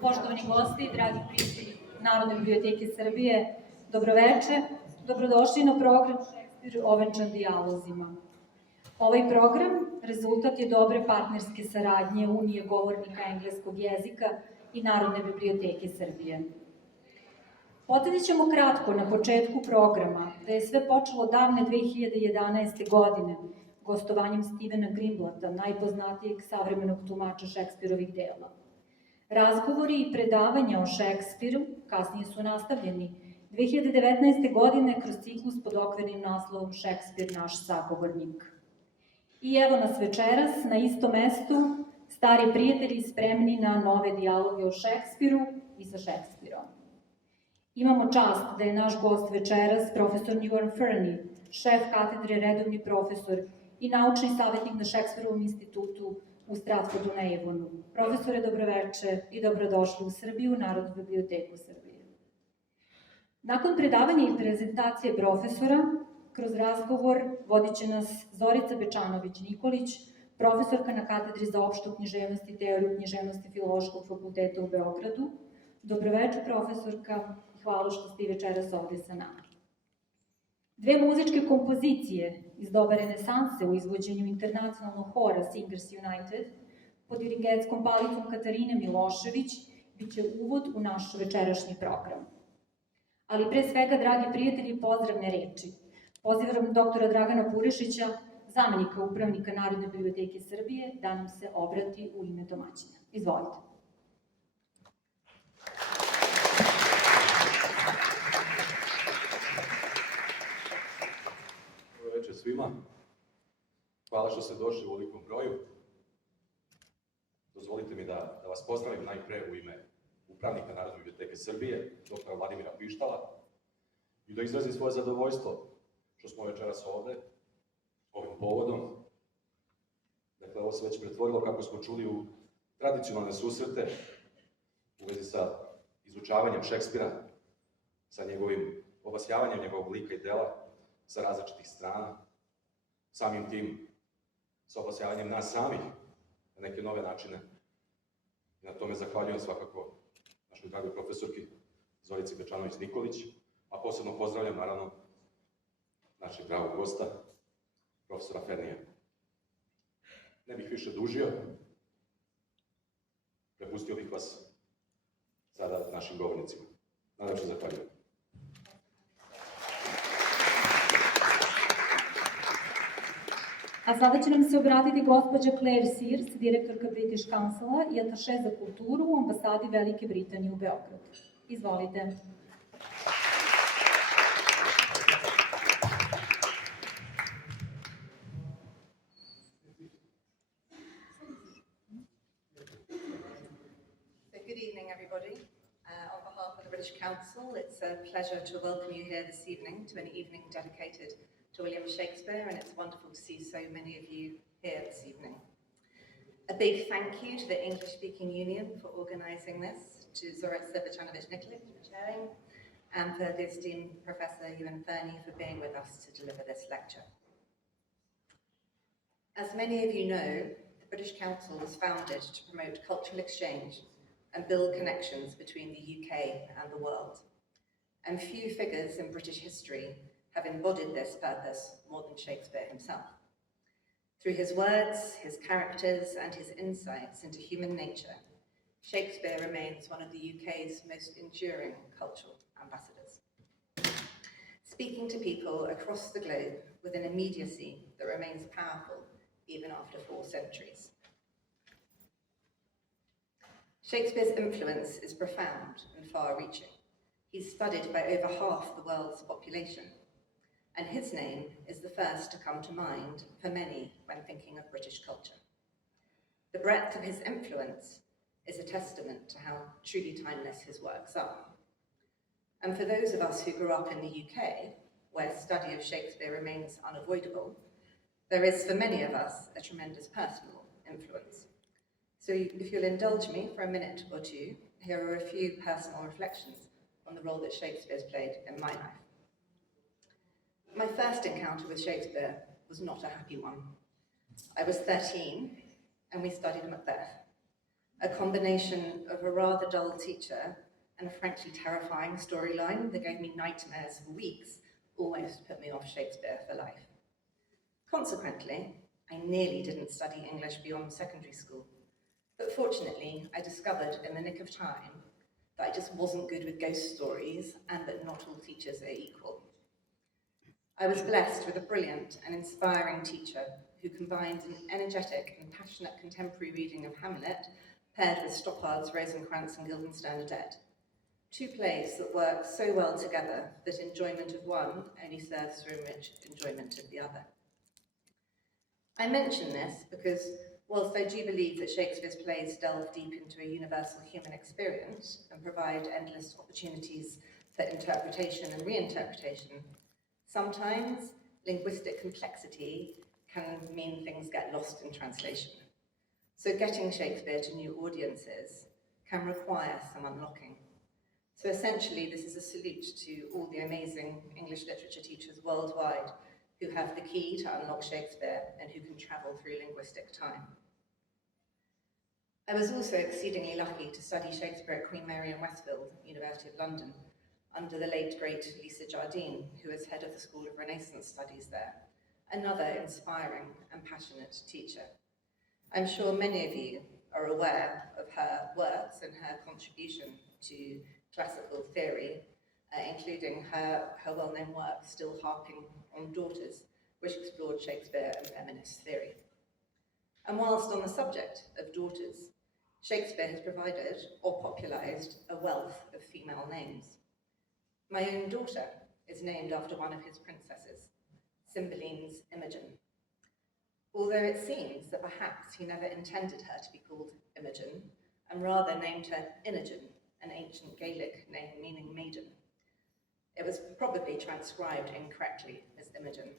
Poštovani gosti, dragi prijatelji Narodne biblioteke Srbije, dobroveče, dobrodošli na program Šekspir, ovenčan dijalozima. Ovaj program rezultat je dobre partnerske saradnje Unije govornika engleskog jezika i Narodne biblioteke Srbije. Podsjetit ćemo kratko na početku programa da je sve počelo davne 2011. godine gostovanjem Stevena Greenblatta, najpoznatijeg savremenog tumača Šekspirovih dela. Razgovori i predavanja o Šekspiru kasnije su nastavljeni 2019. godine kroz ciklus pod okvirnim naslovom Šekspir, naš sagovornik. I evo nas večeras na istom mestu, stari prijatelji spremni na nove dijaloge o Šekspiru i sa Šekspirom. Imamo čast da je naš gost večeras profesor Juan Ferni, šef katedre, redovni profesor i naučni savjetnik na Šekspirovom institutu u Stratfordu na Eјvonu. Profesore, dobroveče i dobrodošli u Srbiju, Narodnu biblioteku Srbije. Nakon predavanja i prezentacije profesora, kroz razgovor vodit će nas Zorica Bečanović Nikolić, profesorka na Katedri za opštu književnost i teoriju književnosti Filološkog fakulteta u Beogradu. Dobroveče, profesorka, i hvala što ste i večeras ovde sa nama. Dve muzičke kompozicije iz doba renesanse u izvođenju internacionalnog hora Singers United pod dirigentskom palicom Katarine Milošević bit će uvod u naš večerašnji program. Ali pre svega, dragi prijatelji, pozdravne reči. Pozivam doktora Dragana Purešića, zamenika upravnika Narodne biblioteke Srbije, da nam se obrati u ime domaćina. Izvolite. Svima. Hvala što ste došli u ovolikom broju. Dozvolite mi da vas pozdravim najpre u ime upravnika Narodne biblioteke Srbije, doktora Vladimira Pištala, i da izrazim svoje zadovoljstvo što smo večeras ovde, ovim povodom. Dakle, ovo se već pretvorilo, kako smo čuli, u tradicionalne susrete u vezi sa izučavanjem Šekspira, sa njegovim obasjavanjem njegovog lika i dela sa različitih strana, samim tim sa obasjavanjem nas samih na neke nove načine. I na tome zahvaljujem svakako našoj dragoj profesorki Zorici Bečanović Nikolić, a posebno pozdravljam, naravno, našeg dragog gosta, profesora Fernija. Ne bih više dužio, prepustio bih vas sada našim govornicima. Najlepše zahvaljujem. A sada će nam se obratiti gospođa Claire Sears, direktorka British Councila i ataše za kulturu u ambasadi Velike Britanije u Beogradu. Izvolite. Good evening, everybody. On behalf of the British Council, it's a pleasure to welcome you here this evening to an evening dedicated to William Shakespeare, and it's wonderful to see so many of you here this evening. A big thank you to the English-speaking Union for organising this, to Зорица Бечановиќ Николиќ for chairing, and for the esteemed Professor Juan Ferni for being with us to deliver this lecture. As many of you know, the British Council was founded to promote cultural exchange and build connections between the UK and the world. And few figures in British history have embodied this purpose more than Shakespeare himself. Through his words, his characters, and his insights into human nature, Shakespeare remains one of the UK's most enduring cultural ambassadors, speaking to people across the globe with an immediacy that remains powerful even after 4 centuries. Shakespeare's influence is profound and far-reaching. He's studied by over half the world's population, and his name is the first to come to mind for many when thinking of British culture. The breadth of his influence is a testament to how truly timeless his works are. And for those of us who grew up in the UK, where study of Shakespeare remains unavoidable, there is for many of us a tremendous personal influence. So if you'll indulge me for a minute or two, here are a few personal reflections on the role that Shakespeare's played in my life. My first encounter with Shakespeare was not a happy one. I was 13 and we studied Macbeth. a combination of a rather dull teacher and a frankly terrifying storyline that gave me nightmares for weeks, almost put me off Shakespeare for life. Consequently, I nearly didn't study English beyond secondary school, but fortunately I discovered in the nick of time that I just wasn't good with ghost stories and that not all teachers are equal. I was blessed with a brilliant and inspiring teacher who combined an energetic and passionate contemporary reading of Hamlet paired with Stoppard's Rosencrantz and Guildenstern are Dead. Two plays that work so well together that enjoyment of one only serves to enrich enjoyment of the other. I mention this because whilst I do believe that Shakespeare's plays delve deep into a universal human experience and provide endless opportunities for interpretation and reinterpretation, sometimes linguistic complexity can mean things get lost in translation. So getting Shakespeare to new audiences can require some unlocking. So essentially, this is a salute to all the amazing English literature teachers worldwide who have the key to unlock Shakespeare and who can travel through linguistic time. I was also exceedingly lucky to study Shakespeare at Queen Mary in Westfield, University of London, under the late great Lisa Jardine, who was head of the School of Renaissance Studies there, another inspiring and passionate teacher. I'm sure many of you are aware of her works and her contribution to classical theory, including her well-known work, Still Harping on Daughters, which explored Shakespeare and feminist theory. And whilst on the subject of daughters, Shakespeare has provided or popularised a wealth of female names. My own daughter is named after one of his princesses, Cymbeline's Imogen. Although it seems that perhaps he never intended her to be called Imogen, and rather named her Inogen, an ancient Gaelic name meaning maiden. It was probably transcribed incorrectly as Imogen.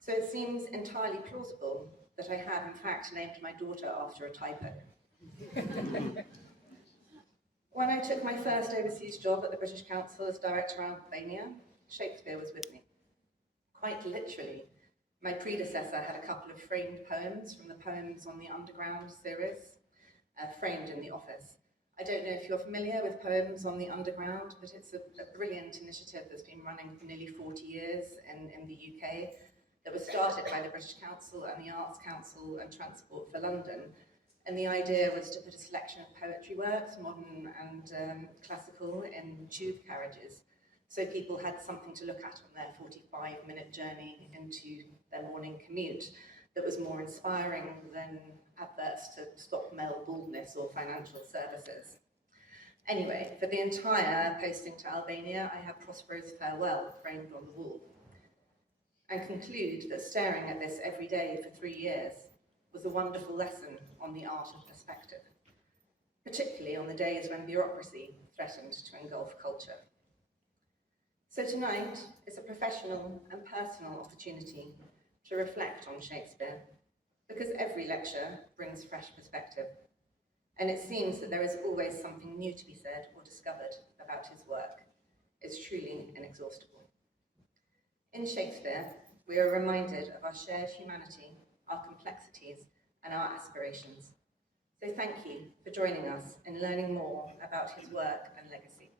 So it seems entirely plausible that I have in fact named my daughter after a typo. When I took my first overseas job at the British Council as Director of Albania, Shakespeare was with me. Quite literally, my predecessor had a couple of framed poems from the Poems on the Underground series, framed in the office. I don't know if you're familiar with Poems on the Underground, but it's a brilliant initiative that's been running for nearly 40 years in the UK, that was started by the British Council and the Arts Council and Transport for London. And the idea was to put a selection of poetry works, modern and classical, in tube carriages, so people had something to look at on their 45-minute journey into their morning commute that was more inspiring than adverts to stop male baldness or financial services. Anyway, for the entire posting to Albania, I have Prospero's Farewell framed on the wall, and conclude that staring at this every day for 3 years was a wonderful lesson on the art of perspective, particularly on the days when bureaucracy threatened to engulf culture. So tonight is a professional and personal opportunity to reflect on Shakespeare, because every lecture brings fresh perspective, and it seems that there is always something new to be said or discovered about his work. It's truly inexhaustible. In Shakespeare, we are reminded of our shared humanity, our complexities, and our aspirations. So thank you for joining us in learning more about his work and legacy.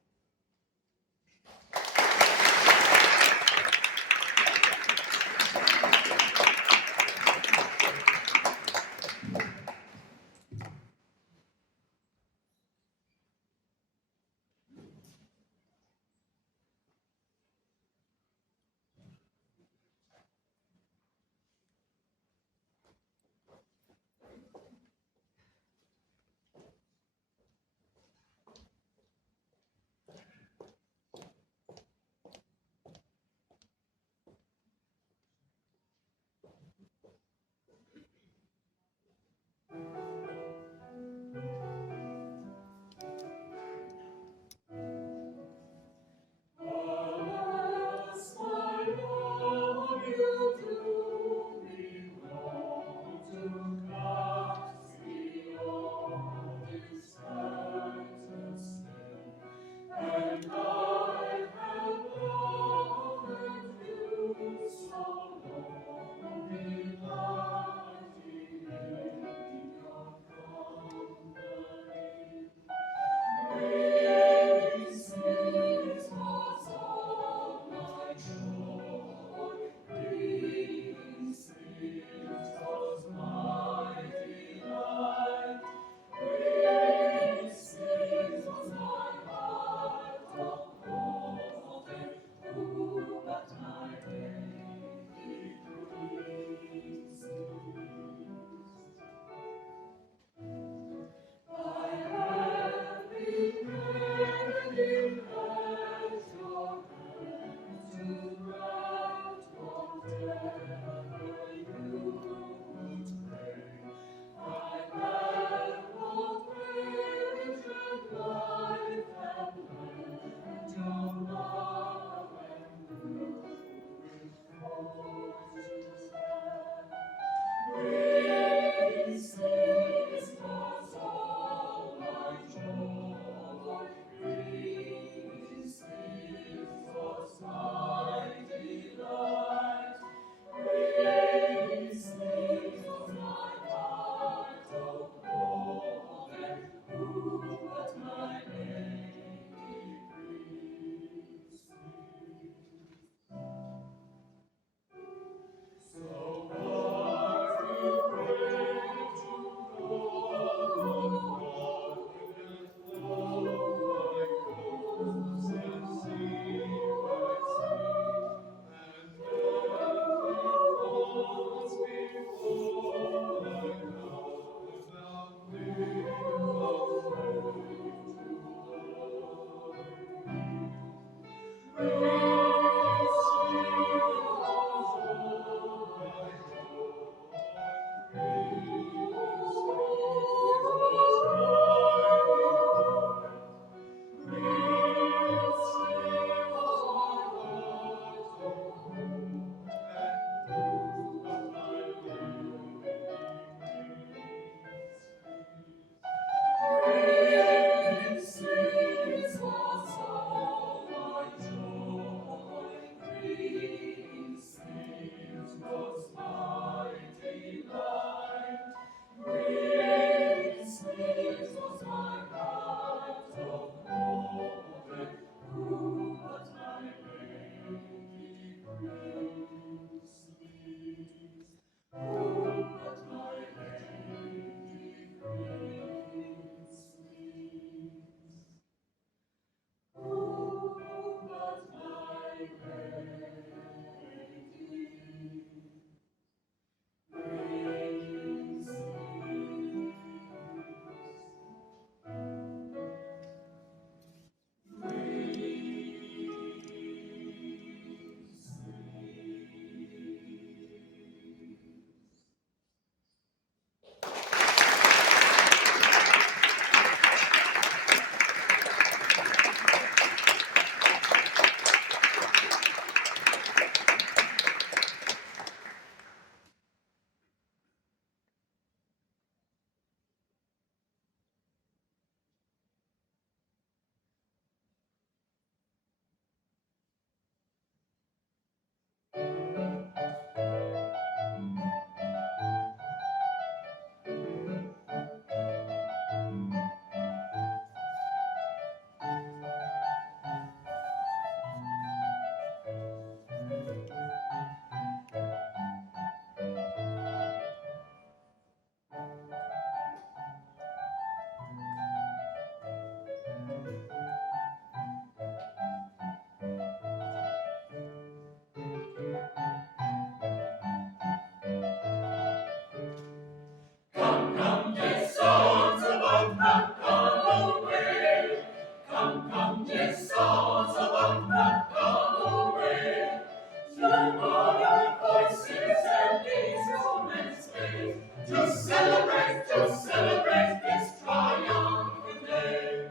to celebrate this triumphant day.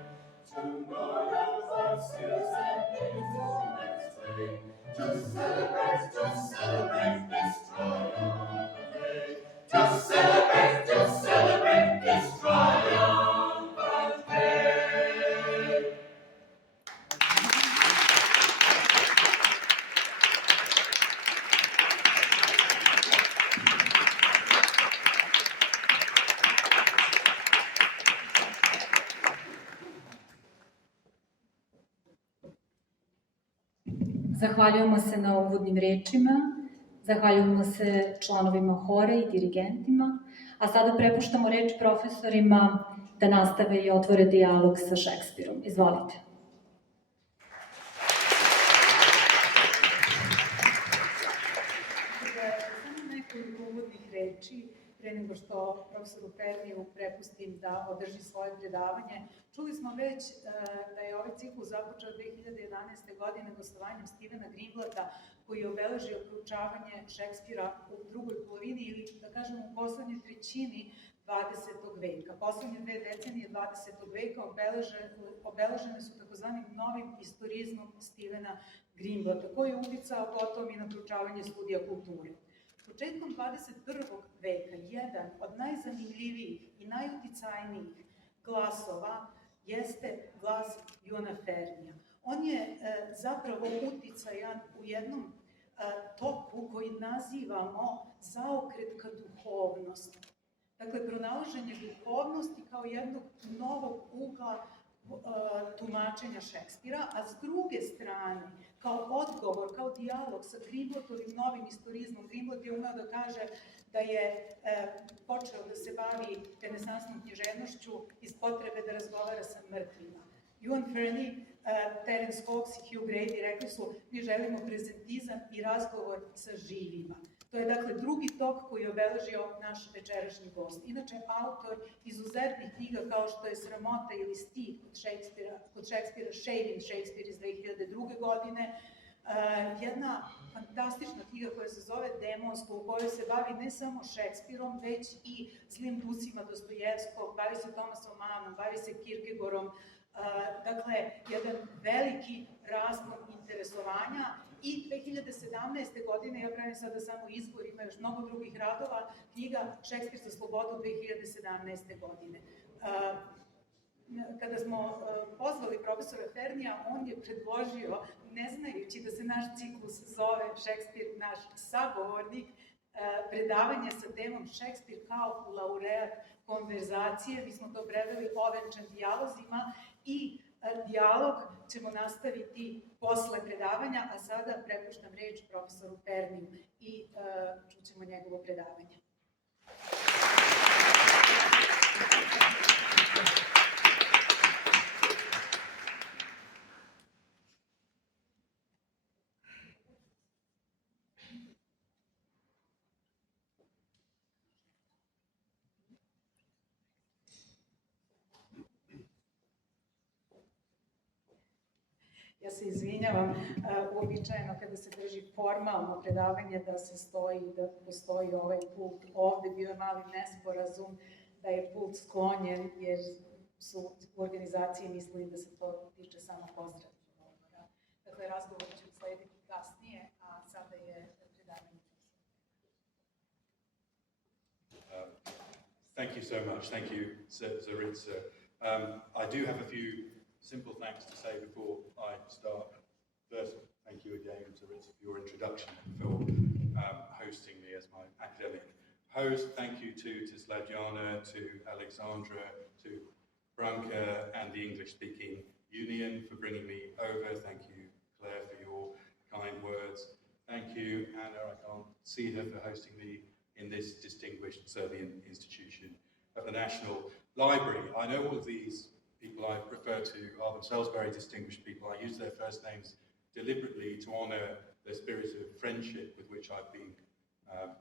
Tomorrow horses and instruments play. To celebrate this triumphant day. To celebrate this triumphant day. Zahvaljujemo se na uvodnim rečima, zahvaljujemo se članovima hora i dirigentima, a sada prepuštamo reč profesorima da nastave i otvore dijalog sa Šekspirom. Izvolite. Samo nekoliko uvodnih reči, pre nego što profesoru Ferniju prepustim da održi svoje predavanje. Čuli smo već da je ovaj ciklus započeo 2011. godine gostovanjem Stevena Greenblatta, koji je obeležio proučavanje Šekspira u drugoj polovini ili, da kažemo, u poslednjoj trećini 20. veka. Poslednje 2 decenije 20. veka obeležene su takozvanim novim istorizmom Stevena Greenblatta, koji je uticao potom i na proučavanje studija kulture. Početkom 21. veka jedan od najzanimljivijih i najuticajnijih glasova jeste glas Juana Fernija. On je zapravo uticajan u jednom toku koji nazivamo zaokret ka duhovnosti. Dakle, pronalaženje duhovnosti kao jednog novog ugla tumačenja Šekspira, a s druge strane, kao odgovor, kao dijalog sa Greenblattovim novim istorizmom. Greenblatt je umeo da kaže da je počeo da se bavi renesansnom književnošću iz potrebe da razgovara sa mrtvima. Juan Ferni, Terence Fox i Hugh Grady rekli su: mi želimo prezentizam i razgovor sa živima. To je dakle drugi tok koji je obeležio naš večerašnji gost. Inače, autor izuzetnih knjiga kao što je Sramota ili Stid kod Šekspira, Shaving Shakespeare iz 2002. godine, jedna fantastična knjiga koja se zove Demonsko, u kojoj se bavi ne samo Šekspirom, već i zlim dusima Dostojevskog, bavi se Tomasom Mannom, bavi se Kierkegaardom. Dakle, jedan veliki raspon interesovanja. I 2017. godine, ja pravim sada samo izbor, ima još mnogo drugih radova, knjiga Šekspir za slobodu 2017. godine. Kada smo pozvali profesora Fernija, on je predložio, ne znajući da se naš ciklus zove Šekspir, naš sagovornik, predavanje sa temom Šekspir kao laureat konverzacije. Mi smo to preveli ovenčan dijalozima i dijalog ćemo nastaviti posle predavanja, a sada prepuštam reč profesoru Ferniju i čućemo njegovo predavanje. Ja se izvinjavam, uobičajeno kada se drži formalno predavanje da se stoji, da postoji ovaj pult ovde, bio je mali nesporazum da je pult sklonjen jer su u organizaciji mislili da se to tiče samo pozdrava. Dakle, razgovor će slediti kasnije, a sada je predavanje. Thank you so much. Thank you, Zorica. I do have a few simple thanks to say before I start. First, thank you again, Zorica, for your introduction and for hosting me as my academic host. Thank you to Slađana, to Alexandra, to Branka and the English-speaking Union for bringing me over. Thank you, Claire, for your kind words. Thank you, Anna, I can't see her, for hosting me in this distinguished Serbian institution of the National Library. I know all of these people I refer to are themselves very distinguished people. I use their first names deliberately to honour the spirit of friendship with which I've been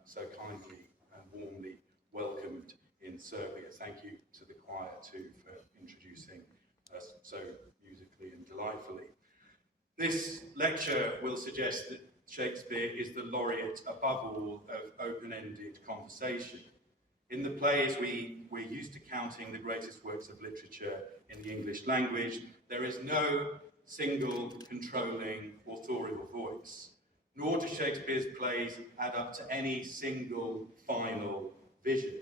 so kindly and warmly welcomed in Serbia. Thank you to the choir too for introducing us so musically and delightfully. This lecture will suggest that Shakespeare is the laureate above all of open-ended conversation. In the plays, we're used to counting the greatest works of literature in the English language. There is no single controlling authorial voice, nor do Shakespeare's plays add up to any single final vision.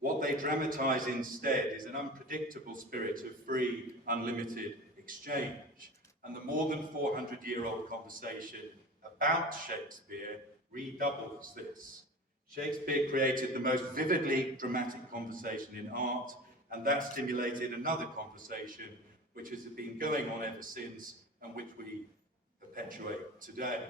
What they dramatise instead is an unpredictable spirit of free, unlimited exchange. And the more than 400-year-old conversation about Shakespeare redoubles this. Shakespeare created the most vividly dramatic conversation in art, and that stimulated another conversation which has been going on ever since and which we perpetuate today.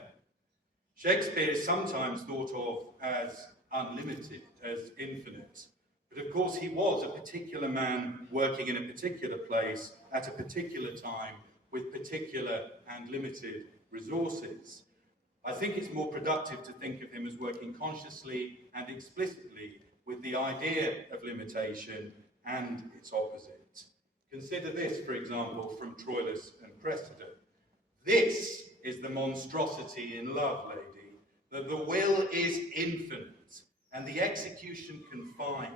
Shakespeare is sometimes thought of as unlimited, as infinite, but of course he was a particular man working in a particular place at a particular time with particular and limited resources. I think it's more productive to think of him as working consciously and explicitly with the idea of limitation and its opposite. Consider this, for example, from Troilus and Cressida. This is the monstrosity in love, lady, that the will is infinite and the execution confined.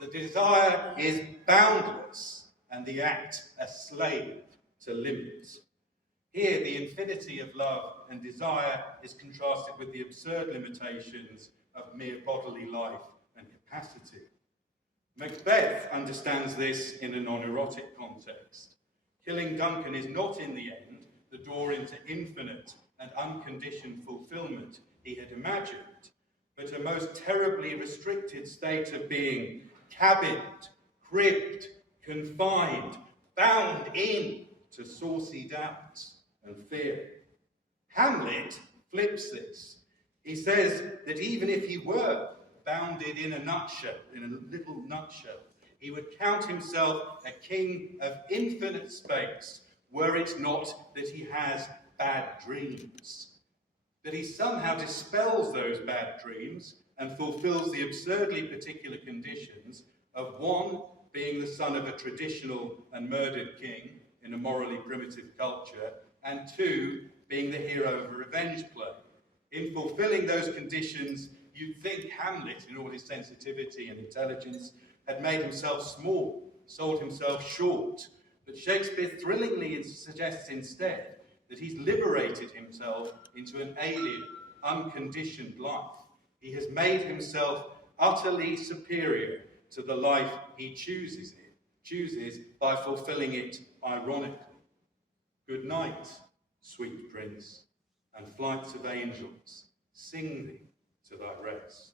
The desire is boundless and the act a slave to limits. Here, the infinity of love and desire is contrasted with the absurd limitations of mere bodily life and capacity. Macbeth understands this in a non-erotic context. Killing Duncan is not, in the end, the door into infinite and unconditioned fulfillment he had imagined, but a most terribly restricted state of being, cabined, cribbed, confined, bound in to saucy doubts and fear. Hamlet flips this. He says that even if he were bounded in a nutshell, in a little nutshell, he would count himself a king of infinite space, were it not that he has bad dreams. That he somehow dispels those bad dreams and fulfills the absurdly particular conditions of one, being the son of a traditional and murdered king in a morally primitive culture, and two, being the hero of a revenge play. In fulfilling those conditions, you'd think Hamlet, in all his sensitivity and intelligence, had made himself small, sold himself short. But Shakespeare thrillingly suggests instead that he's liberated himself into an alien, unconditioned life. He has made himself utterly superior to the life he chooses by fulfilling it ironically. Good night, sweet prince, and flights of angels, sing thee to thy rest.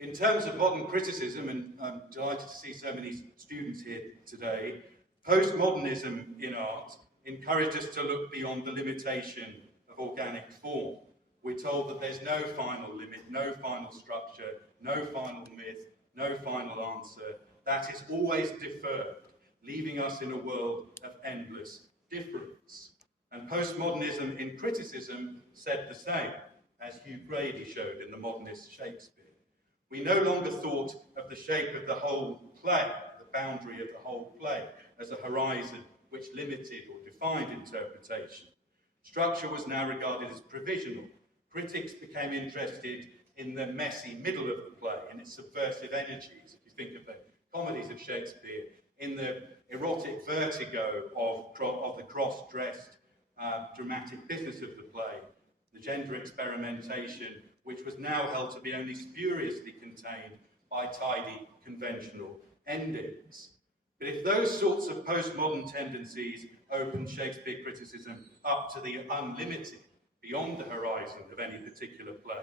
In terms of modern criticism, and I'm delighted to see so many students here today, postmodernism in art encourages us to look beyond the limitation of organic form. We're told that there's no final limit, no final structure, no final myth, no final answer. That is always deferred, leaving us in a world of endless difference. And postmodernism in criticism said the same, as Hugh Grady showed in the modernist Shakespeare. We no longer thought of the shape of the whole play, the boundary of the whole play, as a horizon which limited or defined interpretation. Structure was now regarded as provisional. Critics became interested in the messy middle of the play, in its subversive energies, if you think of the comedies of Shakespeare, in the erotic vertigo of the cross-dressed dramatic business of the play, the gender experimentation, which was now held to be only spuriously contained by tidy, conventional endings. But if those sorts of postmodern tendencies opened Shakespeare criticism up to the unlimited, beyond the horizon of any particular play,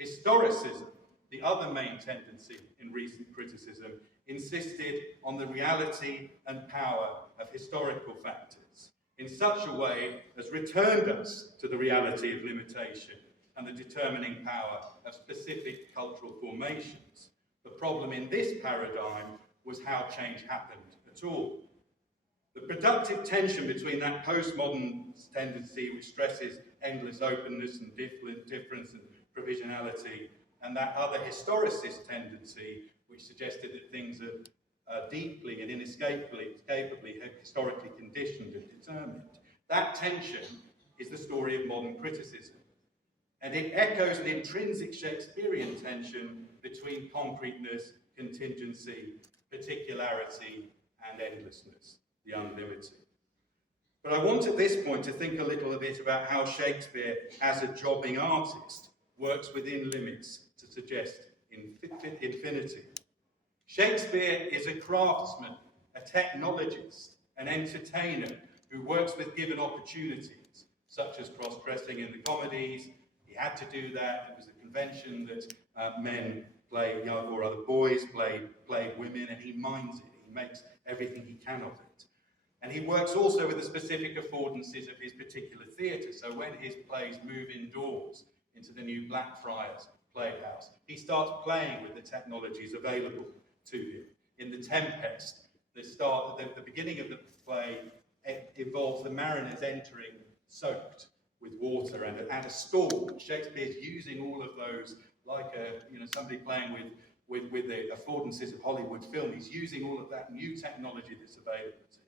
historicism, the other main tendency in recent criticism, insisted on the reality and power of historical factors in such a way as returned us to the reality of limitation and the determining power of specific cultural formations. The problem in this paradigm was how change happened at all. The productive tension between that postmodern tendency which stresses endless openness and difference and provisionality, and that other historicist tendency which suggested that things are deeply and inescapably historically conditioned and determined. That tension is the story of modern criticism. And it echoes an intrinsic Shakespearean tension between concreteness contingency, particularity, and endlessness, the unlimited. But I want at this point to think a little bit about how Shakespeare, as a jobbing artist, works within limits to suggest infinity. Shakespeare is a craftsman, a technologist, an entertainer who works with given opportunities, such as cross-dressing in the comedies. He had to do that. It was a convention that men play, or rather boys play women, and he minds it. He makes everything he can of it. And he works also with the specific affordances of his particular theatre. So when his plays move indoors into the new Blackfriars Playhouse, he starts playing with the technologies available to him. In The Tempest, the beginning of the play involves the mariners entering soaked with water and a storm. Shakespeare's using all of those, like somebody playing with the affordances of Hollywood film. He's using all of that new technology that's available to him.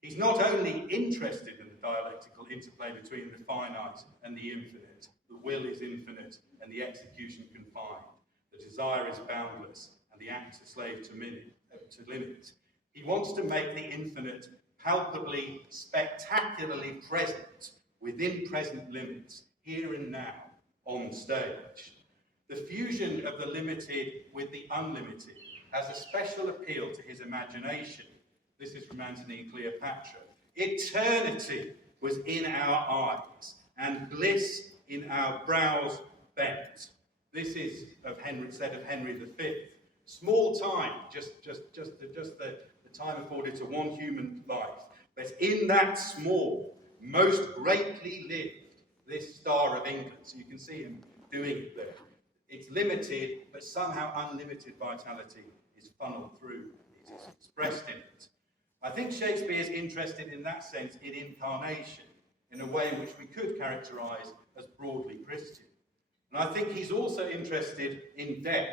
He's not only interested in the dialectical interplay between the finite and the infinite. The will is infinite and the execution confined. The desire is boundless and the act a slave to limit. He wants to make the infinite palpably, spectacularly present within present limits, here and now, on stage. The fusion of the limited with the unlimited has a special appeal to his imagination. This is from Antony and Cleopatra. Eternity was in our eyes, and bliss in our brows bent. This is said of Henry V. Small time, just the time afforded to one human life, but in that small, most greatly lived this Star of England. So you can see him doing it there. It's limited, but somehow unlimited vitality is funneled through. It is expressed in it. I think Shakespeare is interested in that sense in incarnation, in a way in which we could characterize as broadly Christian. And I think he's also interested in death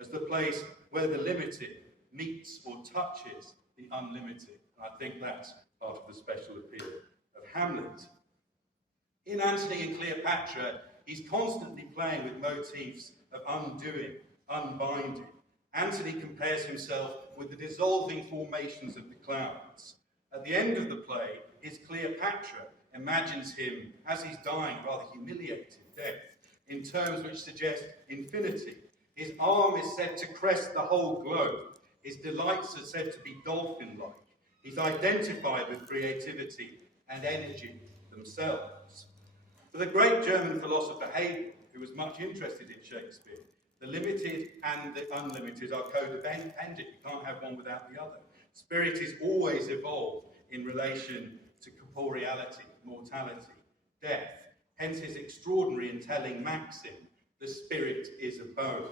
as the place where the limited meets or touches the unlimited. And I think that's part of the special appeal of Hamlet. In Antony and Cleopatra, he's constantly playing with motifs of undoing, unbinding. Antony compares himself with the dissolving formations of the clouds. At the end of the play, his Cleopatra imagines him, as he's dying, rather humiliated death, in terms which suggest infinity. His arm is said to crest the whole globe. His delights are said to be dolphin-like. He's identified with creativity and energy themselves. For the great German philosopher Hegel, who was much interested in Shakespeare, the limited and the unlimited are codependent. You can't have one without the other. Spirit is always evolved in relation to corporeality, mortality, death. Hence his extraordinary and telling maxim, the spirit is a bone.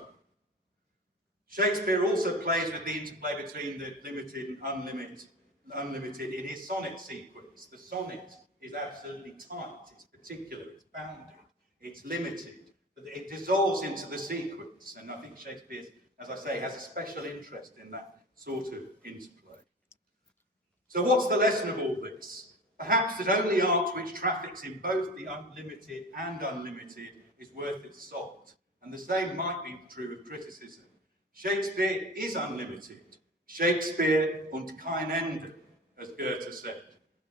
Shakespeare also plays with the interplay between the limited and unlimited in his sonnet sequence. The sonnet is absolutely tight, it's particular, it's bounded, it's limited, but it dissolves into the sequence. And I think Shakespeare, as I say, has a special interest in that sort of interplay. So what's the lesson of all this? Perhaps that only art which traffics in both the unlimited and unlimited is worth its salt. And the same might be true of criticism. Shakespeare is unlimited. Shakespeare und kein Ende, as Goethe said.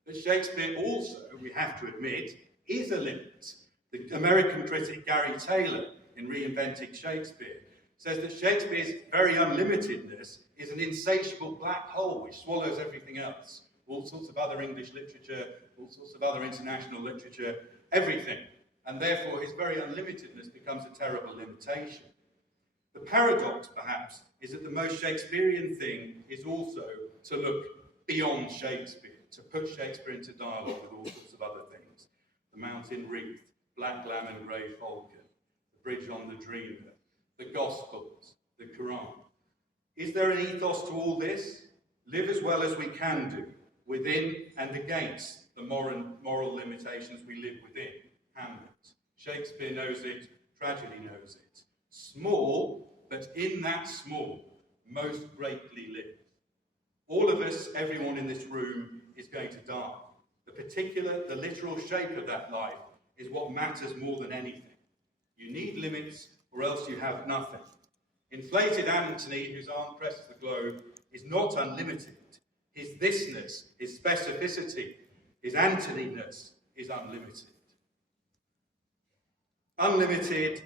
But Shakespeare also, we have to admit, is a limit. The American critic Gary Taylor, in Reinventing Shakespeare, says that Shakespeare's very unlimitedness is an insatiable black hole which swallows everything else. All sorts of other English literature, all sorts of other international literature, everything. And therefore his very unlimitedness becomes a terrible limitation. The paradox, perhaps, is that the most Shakespearean thing is also to look beyond Shakespeare, to put Shakespeare into dialogue with all sorts of other things. The Mountain Wreath, Black Lamb and Grey Falcon, the Bridge on the Dreamer, the Gospels, the Quran. Is there an ethos to all this? Live as well as we can do, within and against the moral limitations we live within. Hamlet. Shakespeare knows it, tragedy knows it. Small, but in that small, most greatly live. All of us, everyone in this room, is going to die. The literal shape of that life is what matters more than anything. You need limits, or else you have nothing. Inflated Antony, whose arm presses the globe, is not unlimited. His thisness, his specificity, his Antonyness is unlimited. Unlimited,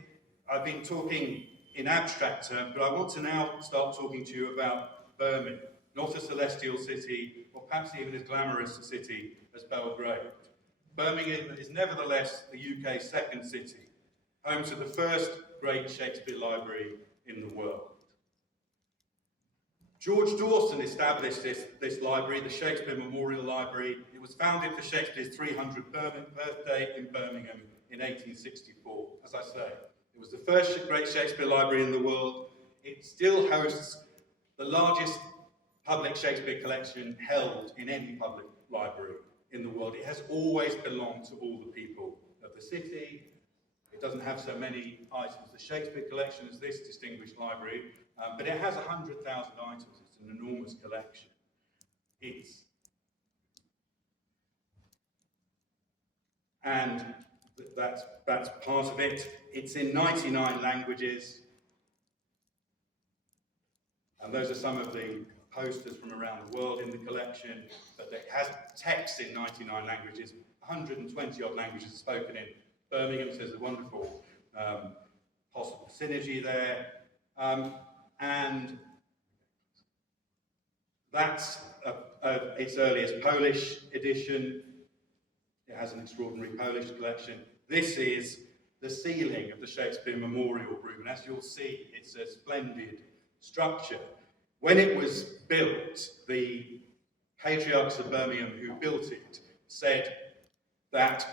I've been talking in abstract terms, but I want to now start talking to you about Birmingham, not a celestial city, or perhaps even as glamorous a city as Belgrade. Birmingham is nevertheless the UK's second city, home to the first great Shakespeare library in the world. George Dawson established this library, the Shakespeare Memorial Library. It was founded for Shakespeare's 300th birthday in Birmingham in 1864. As I say, it was the first great Shakespeare library in the world. It still hosts the largest public Shakespeare collection held in any public library in the world. It has always belonged to all the people of the city. It doesn't have so many items, the Shakespeare collection, as this distinguished library, but it has 100,000 items. It's an enormous collection. That's part of it. It's in 99 languages. And those are some of the posters from around the world in the collection, but it has text in 99 languages, 120 odd languages spoken in Birmingham, so there's a wonderful possible synergy there. And that's its earliest Polish edition. It has an extraordinary Polish collection. This is the ceiling of the Shakespeare Memorial Room, and as you'll see, it's a splendid structure. When it was built, the patriarchs of Birmingham who built it said that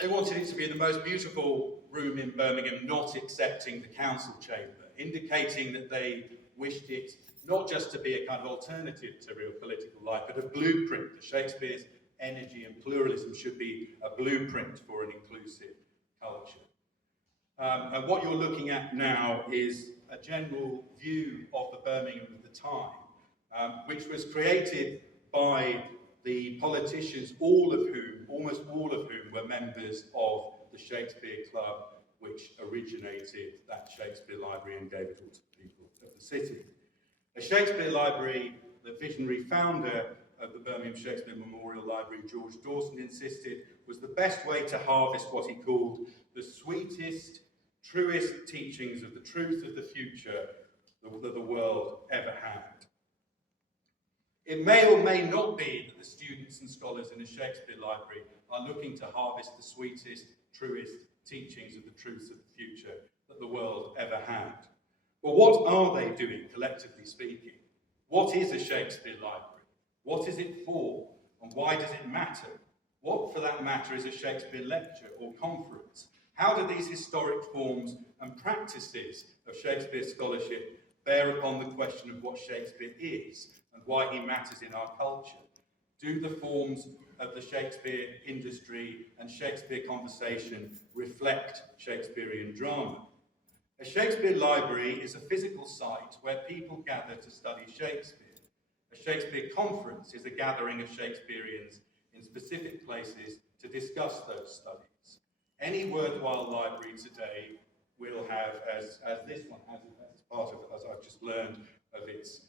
they wanted it to be the most beautiful room in Birmingham, not accepting the council chamber, indicating that they wished it not just to be a kind of alternative to real political life, but a blueprint. Shakespeare's energy and pluralism should be a blueprint for an inclusive culture. And what you're looking at now is a general view of the Birmingham of the time, which was created by the politicians, almost all of whom were members of the Shakespeare Club, which originated that Shakespeare Library and gave it all to the people of the city. A Shakespeare Library, the visionary founder of the Birmingham Shakespeare Memorial Library, George Dawson, insisted was the best way to harvest what he called the sweetest, truest teachings of the truth of the future that the world ever had. It may or may not be that the students and scholars in a Shakespeare library are looking to harvest the sweetest, truest teachings of the truth of the future that the world ever had. But what are they doing, collectively speaking? What is a Shakespeare library? What is it for, and why does it matter? What, for that matter, is a Shakespeare lecture or conference? How do these historic forms and practices of Shakespeare scholarship bear upon the question of what Shakespeare is and why he matters in our culture? Do the forms of the Shakespeare industry and Shakespeare conversation reflect Shakespearean drama? A Shakespeare library is a physical site where people gather to study Shakespeare. A Shakespeare conference is a gathering of Shakespeareans in specific places to discuss those studies. Any worthwhile library today will have, as this one has as part of, as I've just learned of its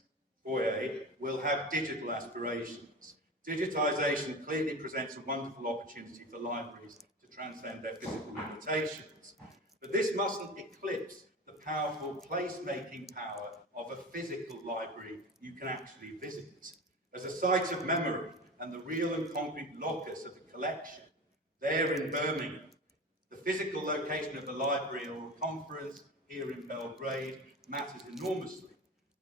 foyer, will have digital aspirations. Digitization clearly presents a wonderful opportunity for libraries to transcend their physical limitations. But this mustn't eclipse the powerful place-making power of a physical library you can actually visit. As a site of memory and the real and concrete locus of the collection, there in Birmingham, the physical location of a library or a conference here in Belgrade matters enormously.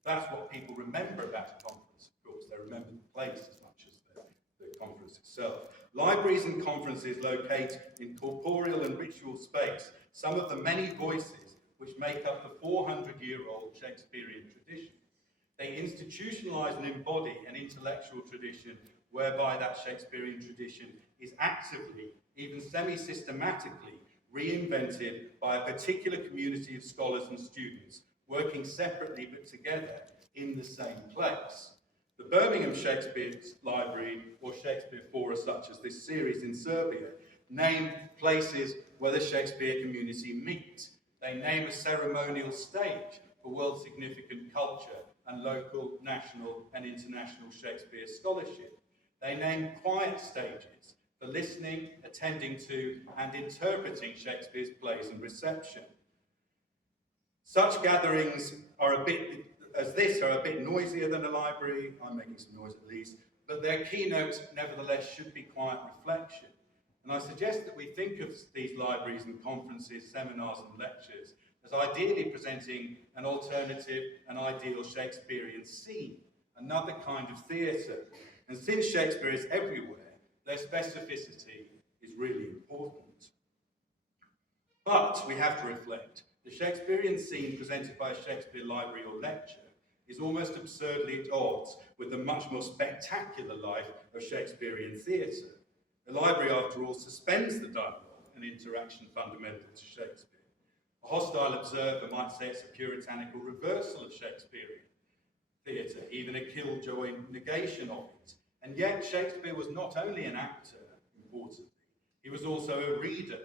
That's what people remember about a conference, of course. They remember the place as much as the conference itself. Libraries and conferences locate in corporeal and ritual space some of the many voices which make up the 400-year-old Shakespearean tradition. They institutionalize and embody an intellectual tradition whereby that Shakespearean tradition is actively, even semi-systematically, reinvented by a particular community of scholars and students working separately but together in the same place. The Birmingham Shakespeare Library, or Shakespeare Fora, such as this series in Serbia, name places where the Shakespeare community meet. They name a ceremonial stage for world significant culture and local, national and international Shakespeare scholarship. They name quiet stages for listening, attending to and interpreting Shakespeare's plays and reception. Such gatherings are a bit noisier than a library, I'm making some noise at least, but their keynotes nevertheless should be quiet reflection. And I suggest that we think of these libraries and conferences, seminars and lectures as ideally presenting an alternative and ideal Shakespearean scene, another kind of theatre. And since Shakespeare is everywhere, their specificity is really important. But we have to reflect. The Shakespearean scene presented by a Shakespeare library or lecture is almost absurdly at odds with the much more spectacular life of Shakespearean theatre. The library, after all, suspends the dialogue and interaction fundamental to Shakespeare. A hostile observer might say it's a puritanical reversal of Shakespearean theatre, even a killjoy negation of it. And yet Shakespeare was not only an actor, importantly, he was also a reader.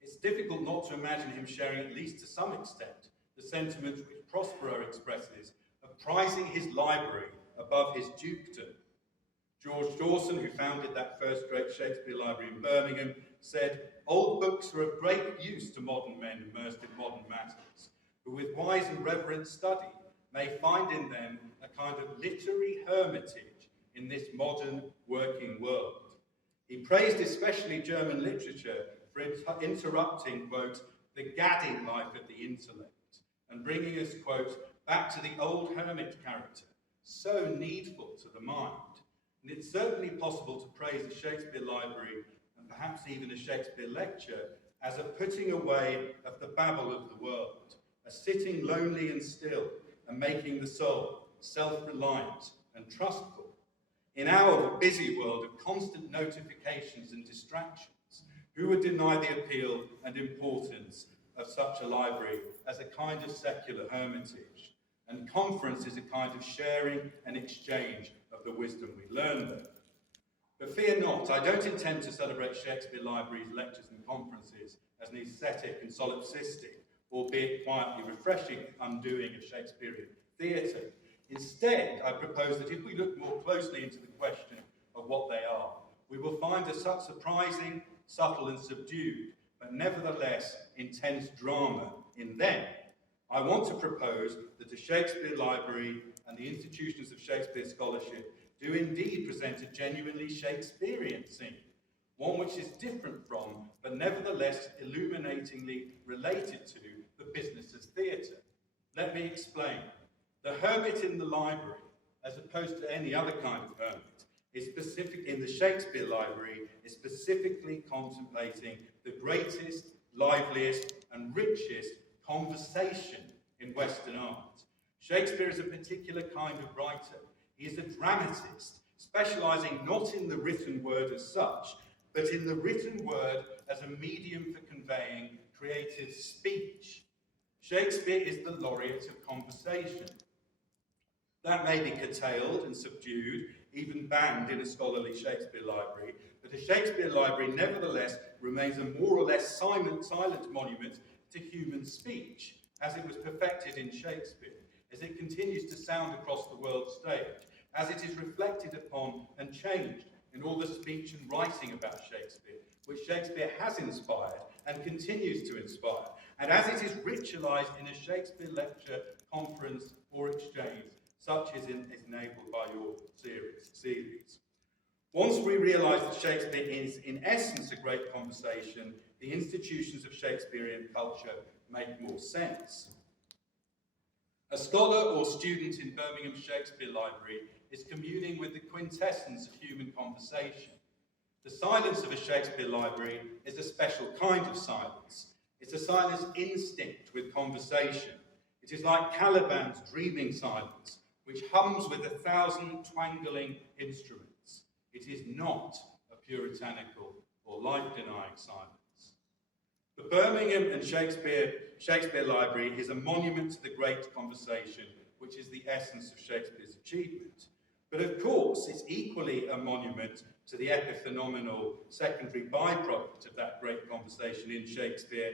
It's difficult not to imagine him sharing, at least to some extent, the sentiment which Prospero expresses of prizing his library above his dukedom. George Dawson, who founded that first great Shakespeare library in Birmingham, said, "Old books are of great use to modern men immersed in modern matters, who with wise and reverent study may find in them a kind of literary hermitage in this modern working world." He praised especially German literature for interrupting, quote, the gadding life of the intellect, and bringing us, quote, back to the old hermit character, so needful to the mind. And it's certainly possible to praise a Shakespeare library, and perhaps even a Shakespeare lecture, as a putting away of the babble of the world, a sitting lonely and still, and making the soul self-reliant and trustful. In our busy world of constant notifications and distractions, who would deny the appeal and importance of such a library as a kind of secular hermitage? And conference is a kind of sharing and exchange of the wisdom we learn there. But fear not, I don't intend to celebrate Shakespeare libraries, lectures and conferences as an aesthetic and solipsistic, albeit quietly refreshing undoing of Shakespearean theatre. Instead, I propose that if we look more closely into the question of what they are, we will find a such surprising, subtle and subdued, but nevertheless intense drama in them. I want to propose that the Shakespeare Library and the institutions of Shakespeare scholarship do indeed present a genuinely Shakespearean scene, one which is different from, but nevertheless illuminatingly related to, the business of theatre. Let me explain. The hermit in the library, as opposed to any other kind of hermit, is specific in the Shakespeare Library, is specifically contemplating the greatest, liveliest and richest conversation in Western art. Shakespeare is a particular kind of writer. He is a dramatist, specialising not in the written word as such, but in the written word as a medium for conveying creative speech. Shakespeare is the laureate of conversation. That may be curtailed and subdued, even banned in a scholarly Shakespeare library, but a Shakespeare library nevertheless remains a more or less silent monument to human speech, as it was perfected in Shakespeare, as it continues to sound across the world stage, as it is reflected upon and changed in all the speech and writing about Shakespeare, which Shakespeare has inspired and continues to inspire, and as it is ritualised in a Shakespeare lecture, conference or exchange, such as is enabled by your series. Once we realise that Shakespeare is in essence a great conversation, the institutions of Shakespearean culture make more sense. A scholar or student in Birmingham Shakespeare Library is communing with the quintessence of human conversation. The silence of a Shakespeare library is a special kind of silence. It's a silence instinct with conversation. It is like Caliban's dreaming silence, which hums with 1,000 twangling instruments. It is not a puritanical or life-denying silence. The Birmingham and Shakespeare Library is a monument to the great conversation, which is the essence of Shakespeare's achievement. But of course, it's equally a monument to the epiphenomenal secondary byproduct of that great conversation in Shakespeare,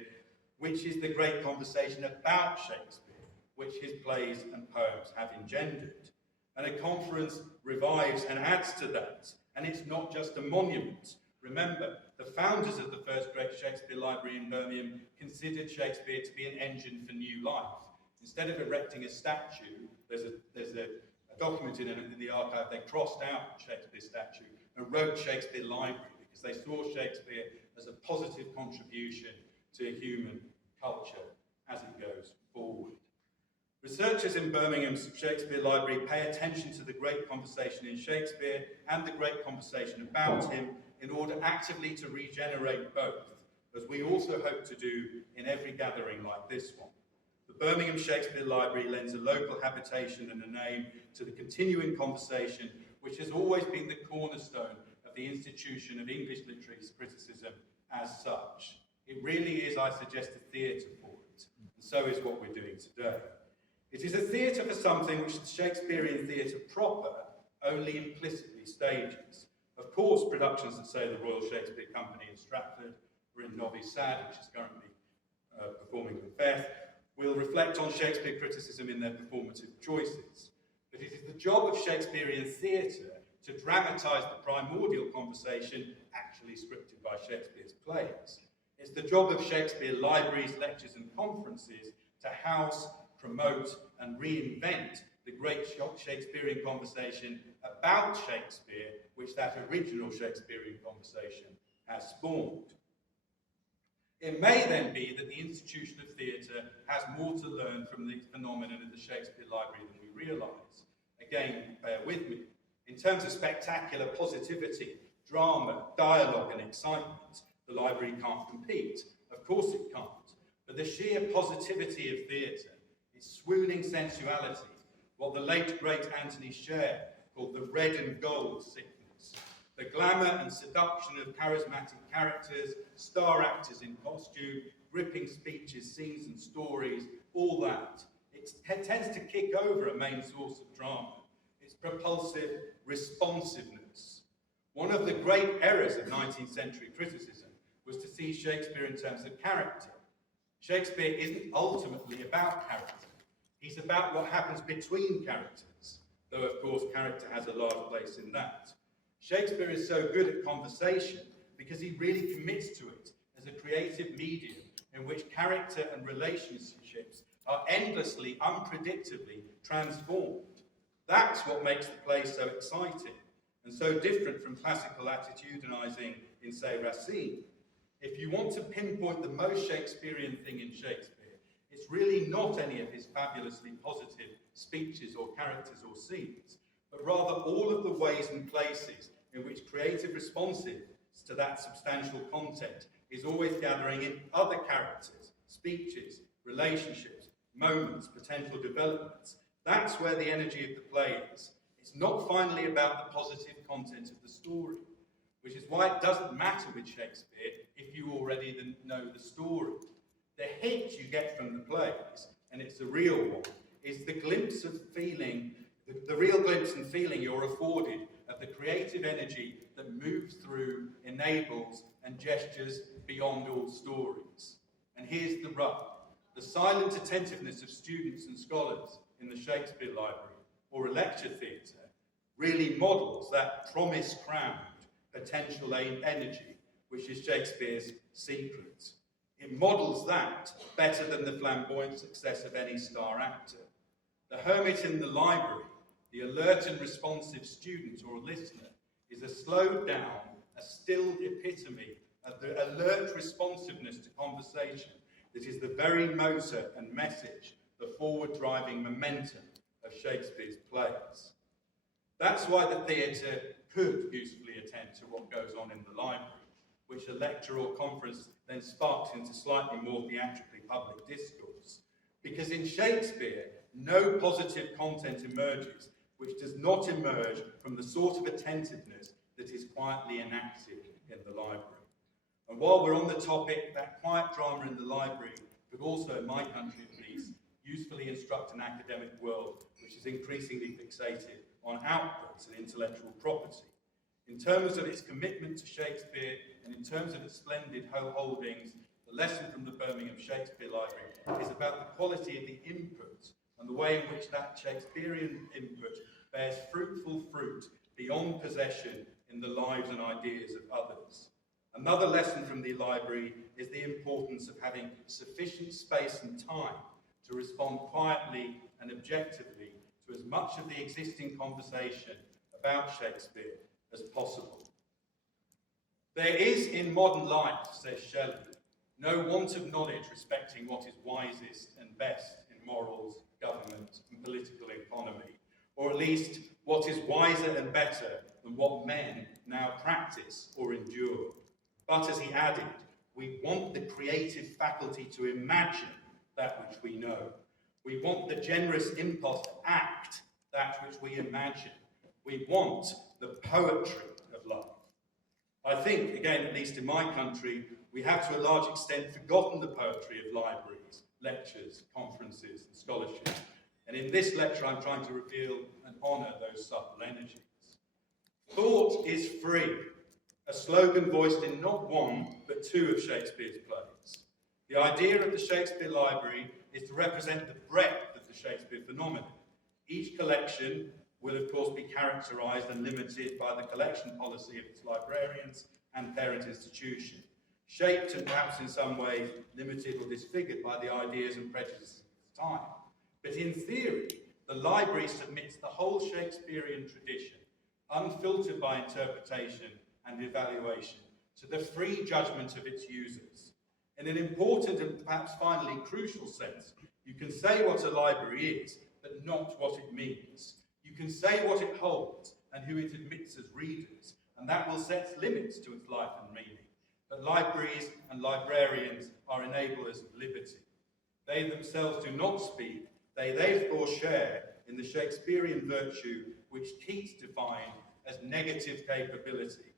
which is the great conversation about Shakespeare, which his plays and poems have engendered. And a conference revives and adds to that. And it's not just a monument. Remember, the founders of the first great Shakespeare library in Birmingham considered Shakespeare to be an engine for new life. Instead of erecting a statue, there's a document in the archive, they crossed out Shakespeare's statue and wrote Shakespeare Library because they saw Shakespeare as a positive contribution to human culture as it goes forward. Researchers in Birmingham's Shakespeare Library pay attention to the great conversation in Shakespeare and the great conversation about him in order actively to regenerate both, as we also hope to do in every gathering like this one. The Birmingham Shakespeare Library lends a local habitation and a name to the continuing conversation, which has always been the cornerstone of the institution of English literary criticism as such. It really is, I suggest, a theatre for it, and so is what we're doing today. It is a theatre for something which the Shakespearean theatre proper only implicitly stages. Of course, productions that say the Royal Shakespeare Company in Stratford or in Novi Sad, which is currently performing Macbeth, will reflect on Shakespeare criticism in their performative choices. But it is the job of Shakespearean theatre to dramatise the primordial conversation actually scripted by Shakespeare's plays. It's the job of Shakespeare libraries, lectures and conferences to house, promote and reinvent the great Shakespearean conversation about Shakespeare, which that original Shakespearean conversation has spawned. It may then be that the institution of theatre has more to learn from the phenomenon of the Shakespeare Library than we realise. Again, bear with me. In terms of spectacular positivity, drama, dialogue and excitement, the library can't compete. Of course it can't. But the sheer positivity of theatre, its swooning sensuality, what the late great Anthony Sher called the red and gold sickness, the glamour and seduction of charismatic characters, star actors in costume, gripping speeches, scenes and stories, all that. It tends to kick over a main source of drama, its propulsive responsiveness. One of the great errors of 19th century criticism was to see Shakespeare in terms of character. Shakespeare isn't ultimately about character. He's about what happens between characters, though of course character has a large place in that. Shakespeare is so good at conversation because he really commits to it as a creative medium in which character and relationships are endlessly, unpredictably transformed. That's what makes the play so exciting and so different from classical attitudinizing in, say, Racine. If you want to pinpoint the most Shakespearean thing in Shakespeare, it's really not any of his fabulously positive speeches or characters or scenes, but rather all of the ways and places in which creative responsiveness to that substantial content is always gathering in other characters, speeches, relationships, moments, potential developments. That's where the energy of the play is. It's not finally about the positive content of the story, which is why it doesn't matter with Shakespeare if you already know the story. The hit you get from the plays, and it's a real one, is the glimpse of feeling, the real glimpse and feeling you're afforded of the creative energy that moves through, enables, and gestures beyond all stories. And here's the rub. The silent attentiveness of students and scholars in the Shakespeare Library or a lecture theatre really models that promise-crowned potential energy, which is Shakespeare's secret. It models that better than the flamboyant success of any star actor. The hermit in the library, the alert and responsive student or listener, is a slowed down, a stilled epitome of the alert responsiveness to conversation that is the very motor and message, the forward-driving momentum of Shakespeare's plays. That's why the theatre could usefully attend to what goes on in the library, which a lecture or conference then sparks into slightly more theatrically public discourse. Because in Shakespeare, no positive content emerges which does not emerge from the sort of attentiveness that is quietly enacted in the library. And while we're on the topic, that quiet drama in the library could also, in my country at least, usefully instruct an academic world which is increasingly fixated on outputs and intellectual property. In terms of its commitment to Shakespeare and in terms of its splendid holdings, the lesson from the Birmingham Shakespeare Library is about the quality of the input and the way in which that Shakespearean input bears fruitful fruit beyond possession in the lives and ideas of others. Another lesson from the library is the importance of having sufficient space and time to respond quietly and objectively to as much of the existing conversation about Shakespeare as possible. There is in modern life, says Shelley, no want of knowledge respecting what is wisest and best in morals, government and political economy, or at least what is wiser and better than what men now practice or endure. But as he added, we want the creative faculty to imagine that which we know. We want the generous impulse to act that which we imagine. We want the poetry of life. I think, again, at least in my country, we have to a large extent forgotten the poetry of libraries, lectures, conferences and scholarship. And in this lecture I'm trying to reveal and honour those subtle energies. Thought is free, a slogan voiced in not one but two of Shakespeare's plays. The idea of the Shakespeare Library is to represent the breadth of the Shakespeare phenomenon. Each collection will of course be characterised and limited by the collection policy of its librarians and parent institution, shaped and perhaps in some way limited or disfigured by the ideas and prejudices of the time. But in theory, the library submits the whole Shakespearean tradition, unfiltered by interpretation and evaluation, to the free judgment of its users. In an important and perhaps finally crucial sense, you can say what a library is, but not what it means. You can say what it holds and who it admits as readers, and that will set limits to its life and meaning. But libraries and librarians are enablers of liberty. They themselves do not speak, they therefore share in the Shakespearean virtue which Keats defined as negative capability.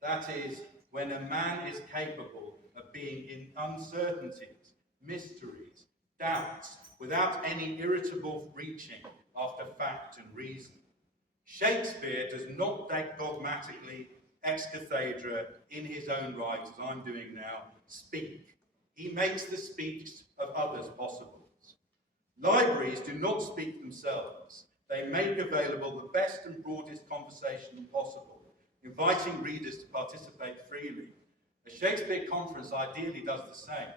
That is, when a man is capable of being in uncertainties, mysteries, doubts, without any irritable reaching after fact and reason. Shakespeare does not dogmatically, ex cathedra, in his own right, as I'm doing now, speak. He makes the speech of others possible. Libraries do not speak themselves. They make available the best and broadest conversation possible, inviting readers to participate freely. A Shakespeare conference ideally does the same.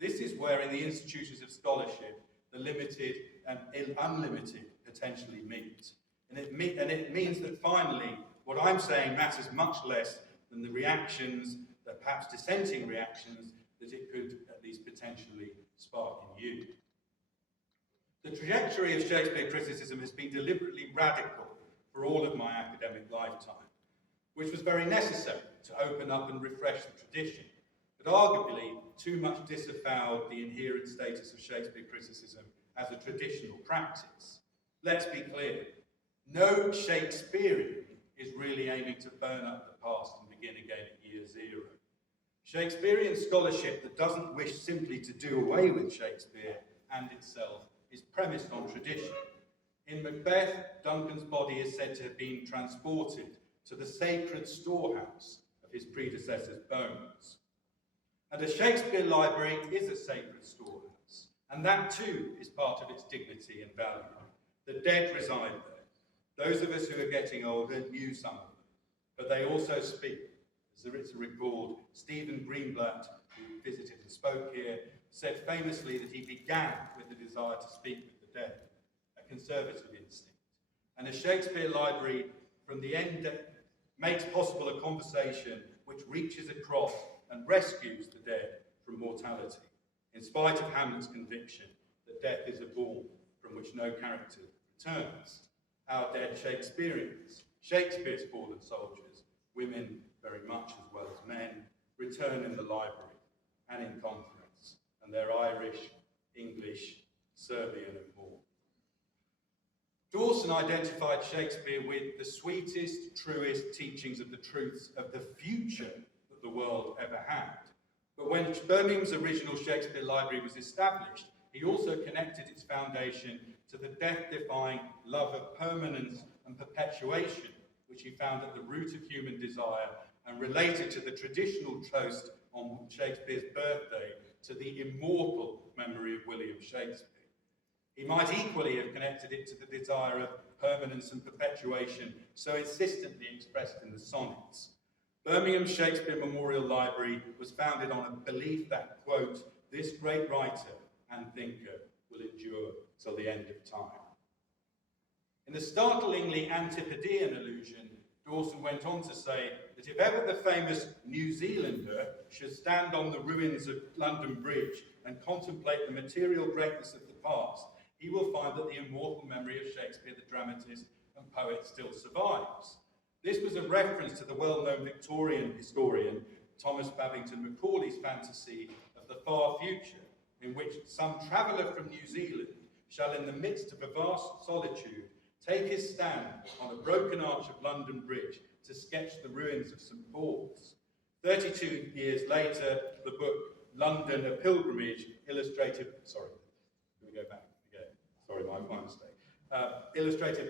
This is where, in the institutions of scholarship, the limited and unlimited potentially meet. And it means that finally, what I'm saying matters much less than the reactions, the perhaps dissenting reactions, that it could at least potentially spark in you. The trajectory of Shakespeare criticism has been deliberately radical for all of my academic lifetime, which was very necessary to open up and refresh the tradition, but arguably too much disavowed the inherent status of Shakespeare criticism as a traditional practice. Let's be clear, no Shakespearean is really aiming to burn up the past and begin again at year zero. Shakespearean scholarship that doesn't wish simply to do away with Shakespeare and itself is premised on tradition. In Macbeth, Duncan's body is said to have been transported to the sacred storehouse of his predecessor's bones. And a Shakespeare library is a sacred storehouse, and that too is part of its dignity and value. The dead reside there. Those of us who are getting older knew some of them, but they also speak. As Зорица recalled, Stephen Greenblatt, who visited and spoke here, said famously that he began with the desire to speak with the dead, a conservative instinct. And a Shakespeare library from the end makes possible a conversation which reaches across and rescues the dead from mortality, in spite of Hamlet's conviction that death is a ball from which no character returns. Our dead Shakespeareans, Shakespeare's fallen soldiers, women very much as well as men, return in the library and in conference, and they're Irish, English, Serbian and more. Dawson identified Shakespeare with the sweetest, truest teachings of the truths of the future that the world ever had. But when Birmingham's original Shakespeare Library was established, he also connected its foundation to the death-defying love of permanence and perpetuation, which he found at the root of human desire, and related to the traditional toast on Shakespeare's birthday to the immortal memory of William Shakespeare. He might equally have connected it to the desire of permanence and perpetuation so insistently expressed in the sonnets. Birmingham Shakespeare Memorial Library was founded on a belief that, quote, this great writer and thinker will endure till the end of time. In the startlingly Antipodean allusion, Dawson went on to say that if ever the famous New Zealander should stand on the ruins of London Bridge and contemplate the material greatness of the past, he will find that the immortal memory of Shakespeare, the dramatist and poet, still survives. This was a reference to the well-known Victorian historian Thomas Babington Macaulay's fantasy of the far future, in which some traveller from New Zealand shall, in the midst of a vast solitude, take his stand on a broken arch of London Bridge to sketch the ruins of St. Paul's. 32 years later, the book London, a Pilgrimage, illustrated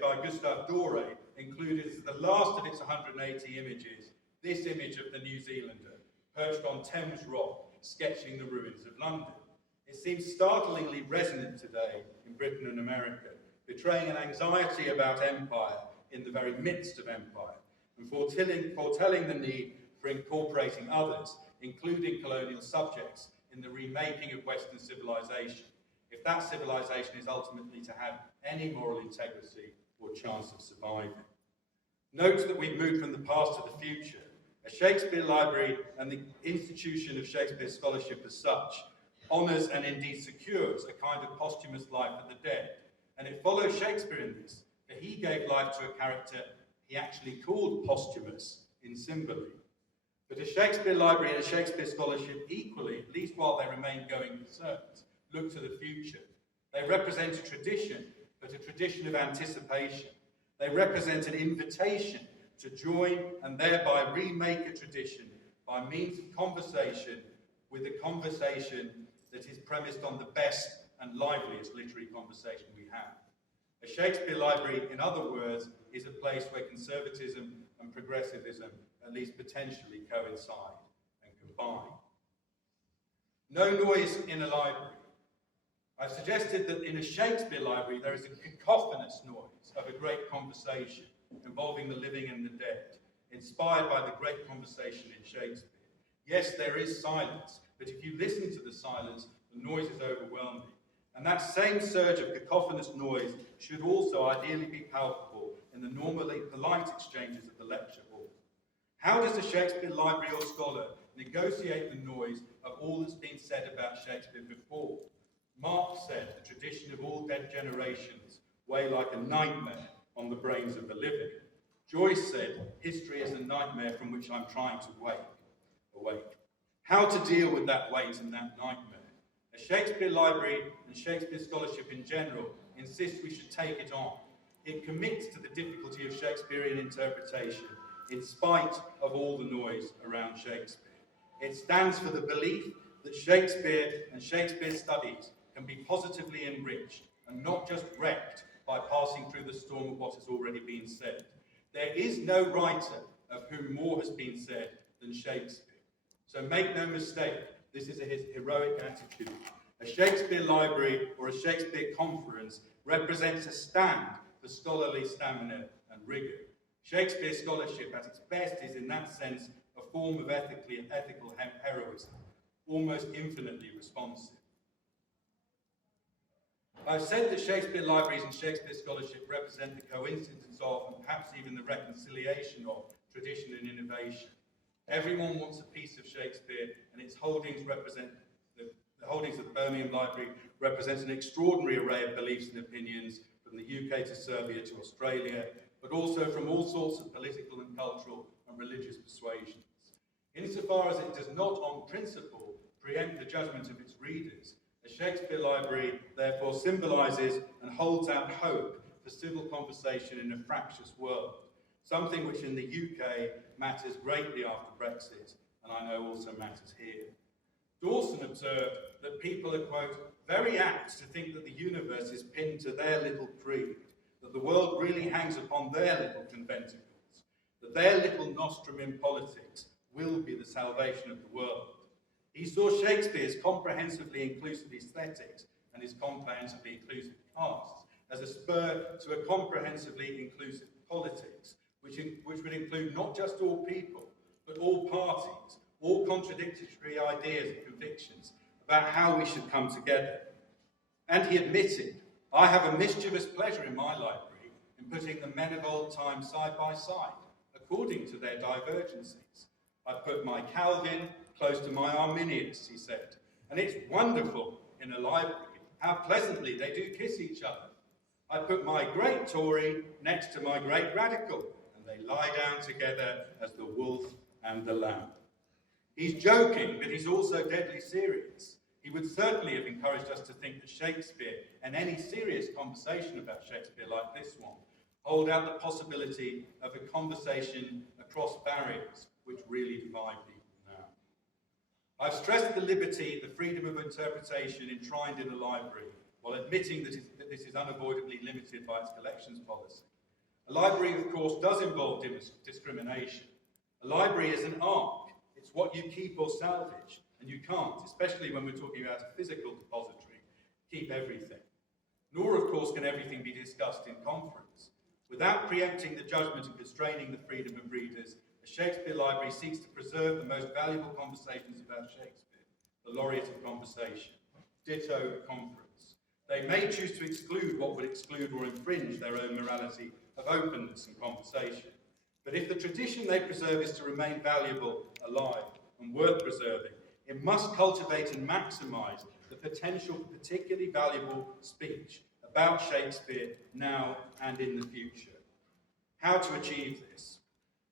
by Gustave Doré, included as the last of its 180 images, this image of the New Zealander, perched on Thames Rock, sketching the ruins of London. It seems startlingly resonant today in Britain and America, betraying an anxiety about empire in the very midst of empire, and foretelling the need for incorporating others, including colonial subjects, in the remaking of Western civilization, if that civilization is ultimately to have any moral integrity or chance of surviving. Note that we've moved from the past to the future. A Shakespeare library and the institution of Shakespeare scholarship as such honours and indeed secures a kind of posthumous life for the dead. And it follows Shakespeare in this, that he gave life to a character he actually called posthumous in symbol. But a Shakespeare library and a Shakespeare scholarship equally, at least while they remain going concerns, look to the future. They represent a tradition, but a tradition of anticipation. They represent an invitation to join and thereby remake a tradition by means of conversation, with a conversation that is premised on the best and liveliest literary conversation we have. A Shakespeare library, in other words, is a place where conservatism and progressivism at least potentially coincide and combine. No noise in a library. I've suggested that in a Shakespeare library there is a cacophonous noise of a great conversation involving the living and the dead, inspired by the great conversation in Shakespeare. Yes, there is silence, but if you listen to the silence, the noise is overwhelming. And that same surge of cacophonous noise should also ideally be palpable in the normally polite exchanges of the lecture hall. How does a Shakespeare library or scholar negotiate the noise of all that's been said about Shakespeare before? Marx said, the tradition of all dead generations weigh like a nightmare on the brains of the living. Joyce said, history is a nightmare from which I'm trying to awake. How to deal with that weight and that nightmare? A Shakespeare library and Shakespeare scholarship in general insists we should take it on. It commits to the difficulty of Shakespearean interpretation in spite of all the noise around Shakespeare. It stands for the belief that Shakespeare and Shakespeare studies can be positively enriched and not just wrecked by passing through the storm of what has already been said. There is no writer of whom more has been said than Shakespeare. So make no mistake, this is a heroic attitude. A Shakespeare library or a Shakespeare conference represents a stand for scholarly stamina and rigour. Shakespeare scholarship at its best is in that sense a form of ethical heroism, almost infinitely responsive. I've said that Shakespeare libraries and Shakespeare scholarship represent the coincidence of, and perhaps even the reconciliation of, tradition and innovation. Everyone wants a piece of Shakespeare, and its holdings represent, the holdings of the Birmingham Library represents an extraordinary array of beliefs and opinions, from the UK to Serbia to Australia, but also from all sorts of political and cultural and religious persuasions. Insofar as it does not, on principle, preempt the judgment of its readers, a Shakespeare library therefore symbolises and holds out hope for civil conversation in a fractious world, something which in the UK matters greatly after Brexit, and I know also matters here. Dawson observed that people are, quote, very apt to think that the universe is pinned to their little creed, that the world really hangs upon their little conventicles, that their little nostrum in politics will be the salvation of the world. He saw Shakespeare's comprehensively inclusive aesthetics and his comprehensively inclusive past as a spur to a comprehensively inclusive politics, which would include not just all people, but all parties, all contradictory ideas and convictions about how we should come together. And he admitted, I have a mischievous pleasure in my library in putting the men of old time side by side, according to their divergencies. I put my Calvin close to my Arminius, he said, and it's wonderful in a library how pleasantly they do kiss each other. I put my great Tory next to my great Radical, and they lie down together as the wolf and the lamb. He's joking, but he's also deadly serious. He would certainly have encouraged us to think that Shakespeare, and any serious conversation about Shakespeare like this one, hold out the possibility of a conversation across barriers which really divide people now. I've stressed the liberty, the freedom of interpretation enshrined in a library, while admitting that this is unavoidably limited by its collections policy. A library, of course, does involve discrimination. A library is an ark. It's what you keep or salvage, and you can't, especially when we're talking about a physical depository, keep everything. Nor, of course, can everything be discussed in conference. Without preempting the judgment and constraining the freedom of readers, a Shakespeare library seeks to preserve the most valuable conversations about Shakespeare, the laureate of conversation. Ditto conference. They may choose to exclude what would exclude or infringe their own morality of openness and conversation. But if the tradition they preserve is to remain valuable, alive, and worth preserving, it must cultivate and maximise the potential for particularly valuable speech about Shakespeare now and in the future. How to achieve this?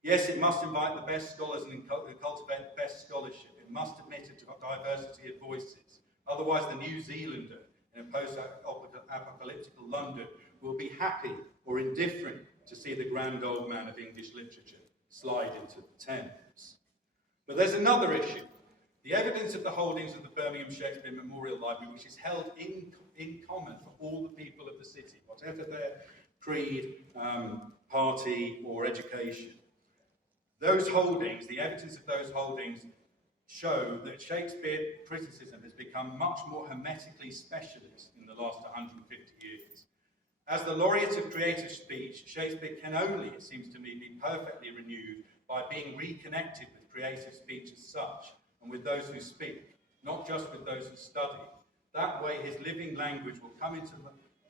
Yes, it must invite the best scholars and cultivate the best scholarship. It must admit a diversity of voices. Otherwise, the New Zealander in a post-apocalyptical London will be happy or indifferent to see the grand old man of English literature slide into the Thames. But there's another issue. The evidence of the holdings of the Birmingham Shakespeare Memorial Library, which is held in common for all the people of the city, whatever their creed, party, or education. Those holdings, the evidence of those holdings, show that Shakespeare criticism has become much more hermetically specialist in the last 150 years. As the laureate of creative speech, Shakespeare can only, it seems to me, be perfectly renewed by being reconnected with creative speech as such, and with those who speak, not just with those who study. That way his living language will come into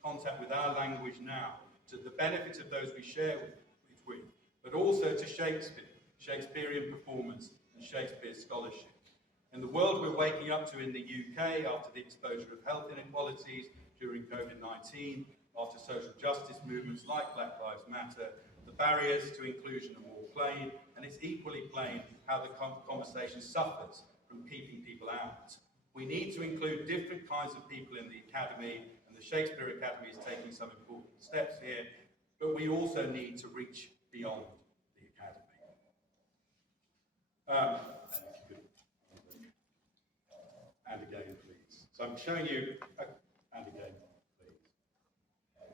contact with our language now, to the benefit of those we share it with, but also to Shakespeare, Shakespearean performance, and Shakespeare's scholarship. In the world we're waking up to in the UK, after the exposure of health inequalities during COVID-19, after social justice movements like Black Lives Matter, the barriers to inclusion are more plain, and it's equally plain how the conversation suffers from keeping people out. We need to include different kinds of people in the Academy, and the Shakespeare Academy is taking some important steps here, but we also need to reach beyond the Academy. And again, please. So I'm showing you, and again, please,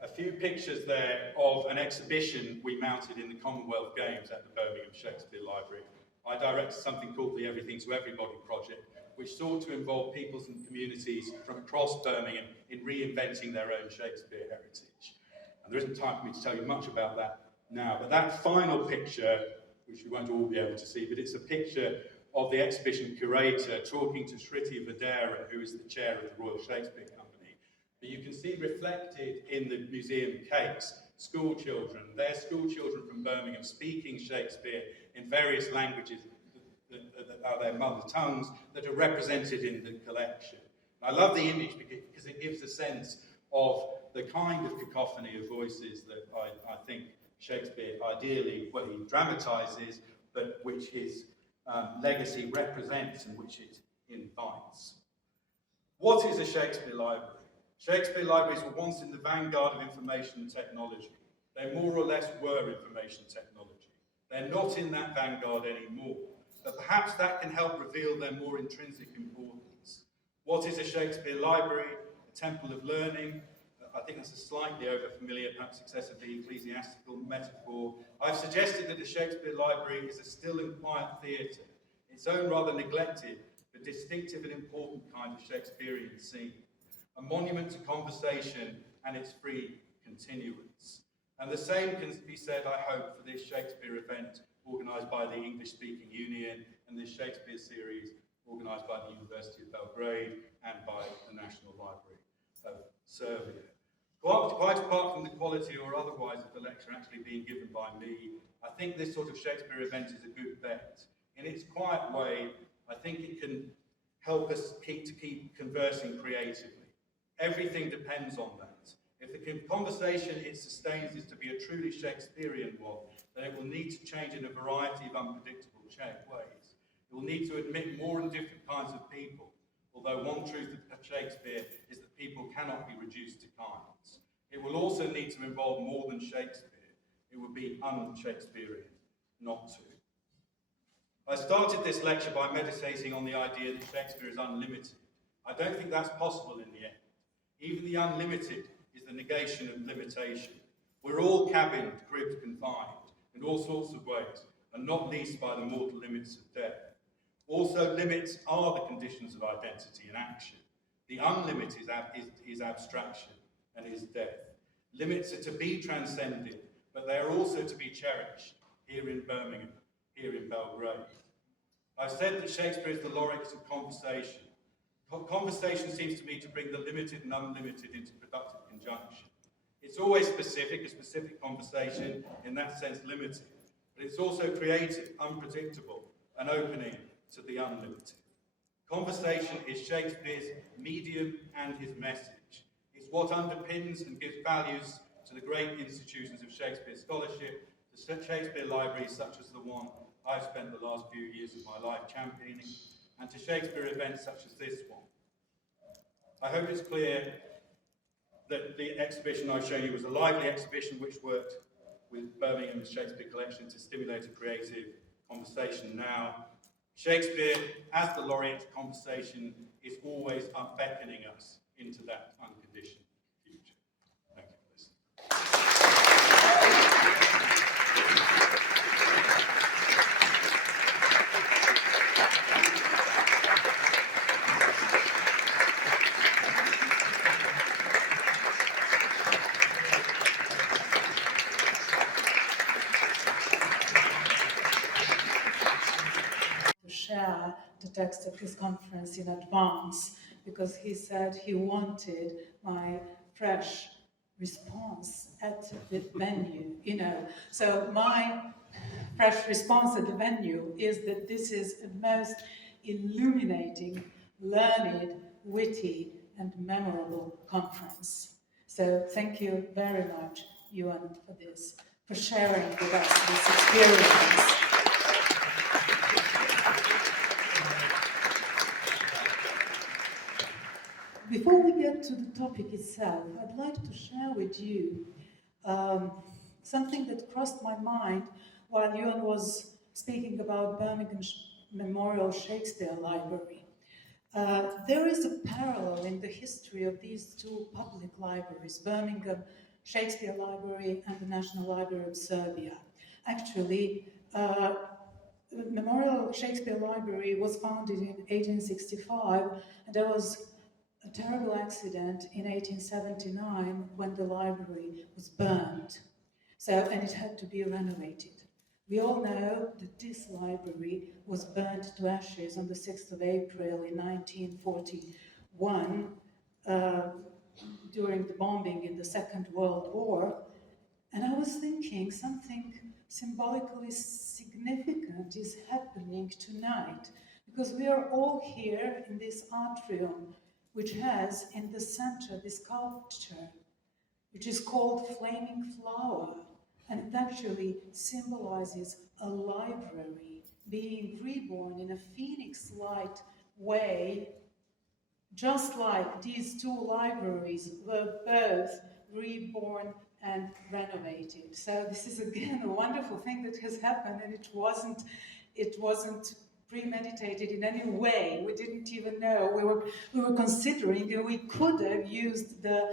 a few pictures there of an exhibition we mounted in the Commonwealth Games at the Birmingham Shakespeare Library. I directed something called the Everything to Everybody project, which sought to involve peoples and communities from across Birmingham in reinventing their own Shakespeare heritage. And there isn't time for me to tell you much about that now, but that final picture, which you won't all be able to see, but it's a picture of the exhibition curator talking to Shriti Vadera, who is the chair of the Royal Shakespeare Company. But you can see reflected in the museum case school children, their school children from Birmingham speaking Shakespeare in various languages that are their mother tongues that are represented in the collection. I love the image because it gives a sense of the kind of cacophony of voices that I think Shakespeare ideally, well, he dramatises, but which his legacy represents and which it invites. What is a Shakespeare library? Shakespeare libraries were once in the vanguard of information and technology. They more or less were information technology. They're not in that vanguard anymore, but perhaps that can help reveal their more intrinsic importance. What is a Shakespeare library? A temple of learning? I think that's a slightly over-familiar, perhaps excessively ecclesiastical metaphor. I've suggested that the Shakespeare Library is a still and quiet theatre, its own rather neglected, but distinctive and important kind of Shakespearean scene. A monument to conversation and its free continuance. And the same can be said, I hope, for this Shakespeare event organised by the English-Speaking Union and this Shakespeare series organised by the University of Belgrade and by the National Library of Serbia. Quite apart from the quality or otherwise of the lecture actually being given by me, I think this sort of Shakespeare event is a good bet. In its quiet way, I think it can help us keep conversing creatively. Everything depends on that. If the conversation it sustains is to be a truly Shakespearean one, then it will need to change in a variety of unpredictable ways. It will need to admit more and different kinds of people, although one truth of Shakespeare is that people cannot be reduced to kinds. It will also need to involve more than Shakespeare. It would be un-Shakespearean not to. I started this lecture by meditating on the idea that Shakespeare is unlimited. I don't think that's possible in the end. Even the unlimited is the negation of limitation. We're all cabined, cribbed, confined, in all sorts of ways, and not least by the mortal limits of death. Also, limits are the conditions of identity and action. The unlimited is abstraction and is death. Limits are to be transcended, but they are also to be cherished, here in Birmingham, here in Belgrade. I've said that Shakespeare is the laureate of conversation. Conversation seems to me to bring the limited and unlimited into productive conjunction. It's always specific, a specific conversation, in that sense limited, but it's also creative, unpredictable, and opening to the unlimited. Conversation is Shakespeare's medium and his message. It's what underpins and gives values to the great institutions of Shakespeare scholarship, to Shakespeare libraries such as the one I've spent the last few years of my life championing, and to Shakespeare events such as this one. I hope it's clear that the exhibition I've shown you was a lively exhibition which worked with Birmingham's Shakespeare collection to stimulate a creative conversation now. Shakespeare, as the laureate conversation, is always beckoning us into that unconditioned future. Thank you for listening. Share the text of his conference in advance because he said he wanted my fresh response at the venue, So my fresh response at the venue is that this is a most illuminating, learned, witty, and memorable conference. So thank you very much, Juan, for this, for sharing with us this experience. Before we get to the topic itself, I'd like to share with you something that crossed my mind while Juan was speaking about Birmingham Memorial Shakespeare Library. There is a parallel in the history of these two public libraries, Birmingham Shakespeare Library and the National Library of Serbia. Actually, Memorial Shakespeare Library was founded in 1865, and there was a terrible accident in 1879 when the library was burned. And it had to be renovated. We all know that this library was burned to ashes on the 6th of April in 1941 during the bombing in the Second World War. And I was thinking something symbolically significant is happening tonight, because we are all here in this atrium, which has in the center this sculpture, which is called Flaming Flower, and it actually symbolizes a library being reborn in a phoenix-like way, just like these two libraries were both reborn and renovated. So this is again a wonderful thing that has happened, and it wasn't premeditated in any way. We didn't even know. We were considering that we could have used the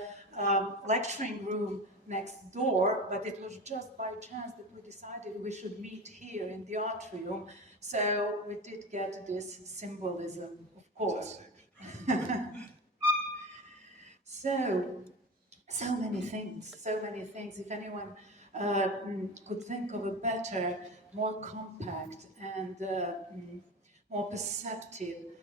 lecturing room next door, but it was just by chance that we decided we should meet here in the atrium. So we did get this symbolism, of course. So so many things. If anyone could think of a better, more compact and more perceptive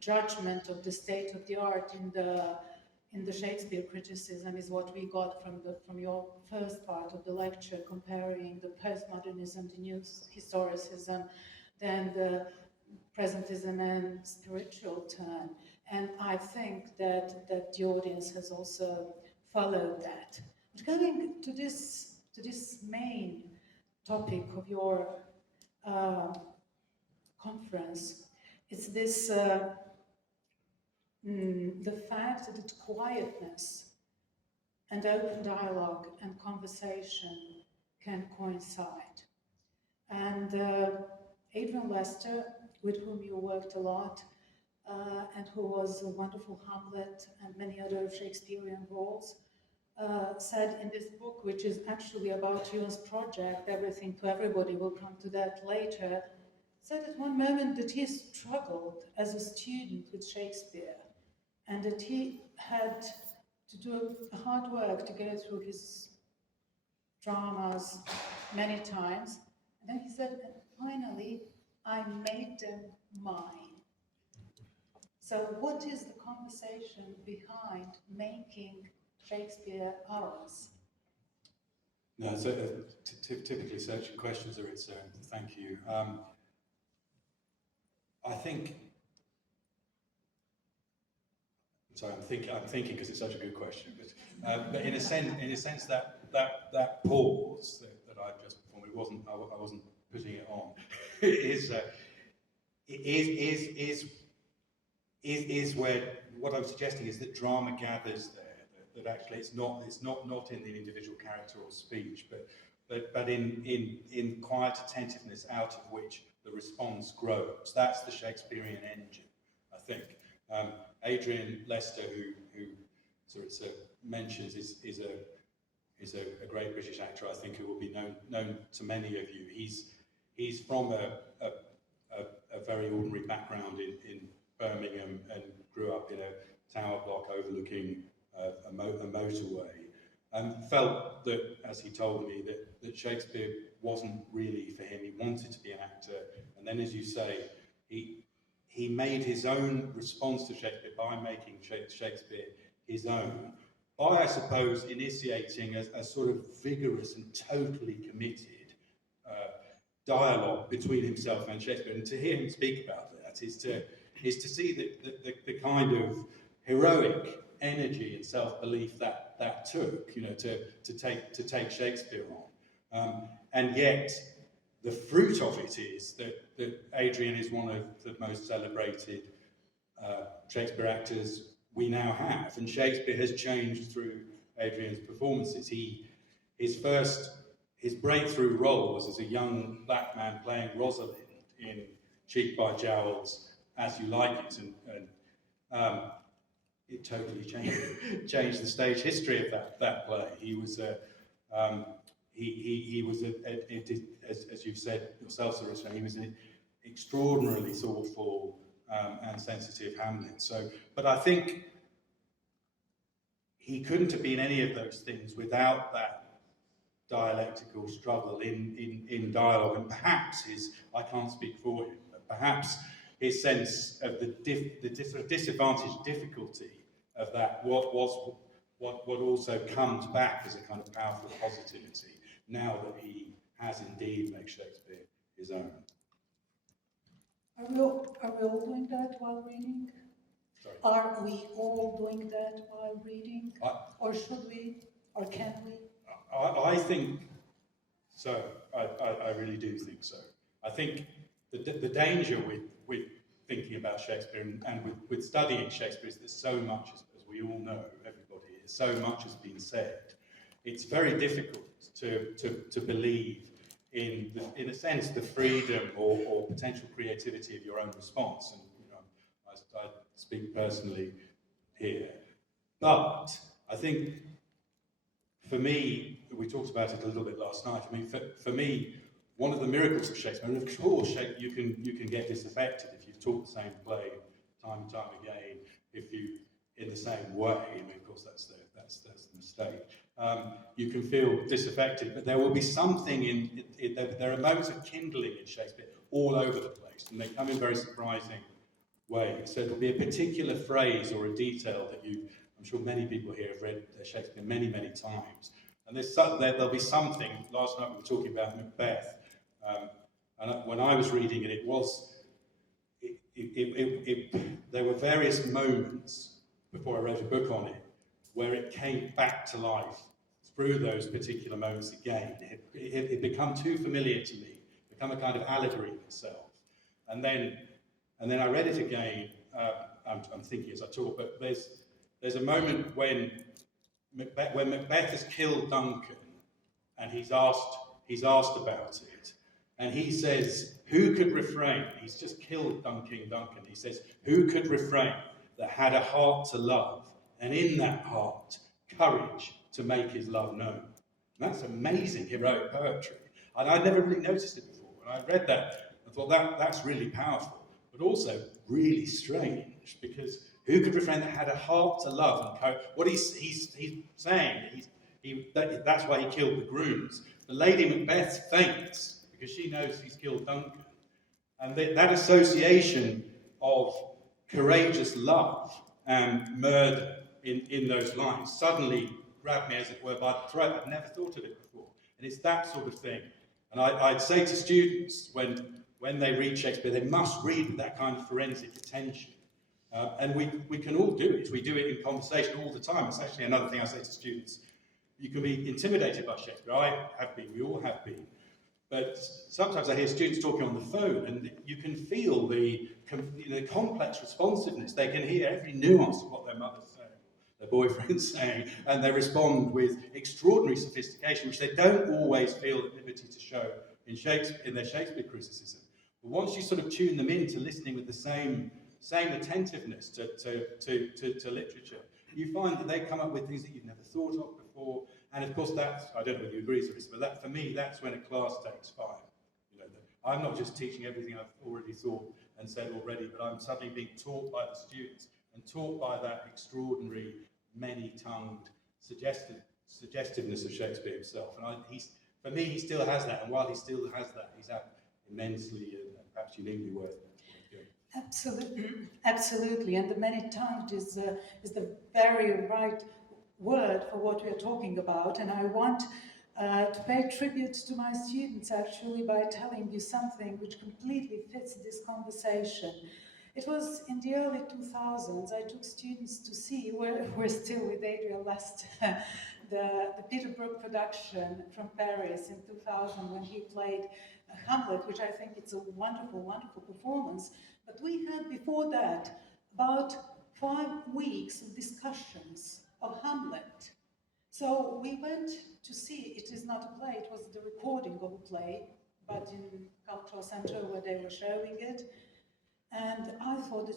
judgment of the state of the art in the Shakespeare criticism is what we got from your first part of the lecture, comparing the postmodernism, the new historicism, then the presentism and spiritual turn. And I think that the audience has also followed that. But going to this main topic of your conference, it's this the fact that quietness and open dialogue and conversation can coincide. And Adrian Lester, with whom you worked a lot, and who was a wonderful Hamlet and many other Shakespearean roles, said in this book, which is actually about Yuan's project, Everything to Everybody, we'll come to that later, said at one moment that he struggled as a student with Shakespeare, and that he had to do hard work to go through his dramas many times. And then he said, and finally, I made them mine. So what is the conversation behind making Shakespeare ours? No, so typically searching questions are its own. Thank you. I think. Sorry, I'm thinking because it's such a good question. But in a sense, that pause that I just performed, I wasn't putting it on, is where what I'm suggesting is that drama gathers there. That actually it's not in the individual character or speech, but in quiet attentiveness out of which the response grows. That's the Shakespearean engine, I think. Adrian Lester, who Зорица mentions, is a great British actor, I think, who will be known to many of you. He's from a very ordinary background in Birmingham and grew up in a tower block overlooking a motorway, and felt that, as he told me, that Shakespeare wasn't really for him. He wanted to be an actor, and then, as you say, he made his own response to Shakespeare by making Shakespeare his own, by, I suppose, initiating a sort of vigorous and totally committed dialogue between himself and Shakespeare. And to hear him speak about that is to see the kind of heroic energy and self-belief that took, to take Shakespeare on. And yet, the fruit of it is that Adrian is one of the most celebrated Shakespeare actors we now have, and Shakespeare has changed through Adrian's performances. His breakthrough role was as a young black man playing Rosalind in Cheek by Jowl's As You Like It, and it totally changed the stage history of that play. He was as you've said yourself, Зорица, he was an extraordinarily thoughtful and sensitive Hamlet. But I think he couldn't have been any of those things without that dialectical struggle in dialogue, and perhaps I can't speak for him, but perhaps his sense of the disadvantaged difficulty of that what also comes back as a kind of powerful positivity now that he has indeed made Shakespeare his own. Are we all doing that while reading? Sorry. Are we all doing that while reading? Or should we? Or can we? I think so. I really do think so. I think the danger with thinking about Shakespeare and with studying Shakespeare is that so much, as we all know, everybody is, so much has been said. It's very difficult to believe in a sense, the freedom or potential creativity of your own response. And I speak personally here. But I think, for me, we talked about it a little bit last night. I mean, for me, one of the miracles of Shakespeare, and of course, you can get disaffected if you've taught the same play time and time again, in the same way. I mean, of course, that's the mistake. You can feel disaffected, but there will be something there are moments of kindling in Shakespeare all over the place, and they come in very surprising ways. So there'll be a particular phrase or a detail that I'm sure many people here have read Shakespeare many, many times. And there'll be something, last night we were talking about Macbeth, and when I was reading it, there were various moments before I wrote a book on it where it came back to life through those particular moments again. It become too familiar to me, become a kind of allegory of itself. And then I read it again. I'm thinking as I talk, but there's a moment when Macbeth has killed Duncan, and he's asked about it, and he says, "Who could refrain?" He's just killed Duncan. He says, "Who could refrain that had a heart to love, and in that heart courage to make his love known?" And that's amazing heroic poetry, and I'd never really noticed it before. And I read that and thought that's really powerful, but also really strange, because who could refrain that had a heart to love and courage? What he's saying, that's why he killed the grooms. The Lady Macbeth faints because she knows he's killed Duncan, and that association of courageous love and murder in those lines suddenly grabbed me, as it were, by the throat. I'd never thought of it before. And it's that sort of thing. And I'd say to students, when they read Shakespeare, they must read with that kind of forensic attention. And we can all do it. We do it in conversation all the time. It's actually another thing I say to students. You can be intimidated by Shakespeare. I have been. We all have been. But sometimes I hear students talking on the phone, and you can feel the complex responsiveness. They can hear every nuance of what their mother's saying, their boyfriend's saying, and they respond with extraordinary sophistication, which they don't always feel at liberty to show in their Shakespeare criticism. But once you sort of tune them into listening with the same attentiveness to literature, you find that they come up with things that you've never thought of before. And of course, I don't know whether you agree with this, but for me, that's when a class takes fire. I'm not just teaching everything I've already thought and said already, but I'm suddenly being taught by the students and taught by that extraordinary, many-tongued suggestiveness of Shakespeare himself. And for me, he still has that, and while he still has that, he's immensely and perhaps uniquely worth doing. Absolutely, and the many-tongued is the very right word for what we're talking about, and I want to pay tribute to my students actually by telling you something which completely fits this conversation. It was in the early 2000s, I took students to see, we're still with Adrian Lest, the Peter Brook production from Paris in 2000 when he played Hamlet, which I think it's a wonderful, wonderful performance. But we had before that about 5 weeks of discussions of Hamlet. So we went to see, it is not a play, it was the recording of a play, but in Cultural Center where they were showing it. And I thought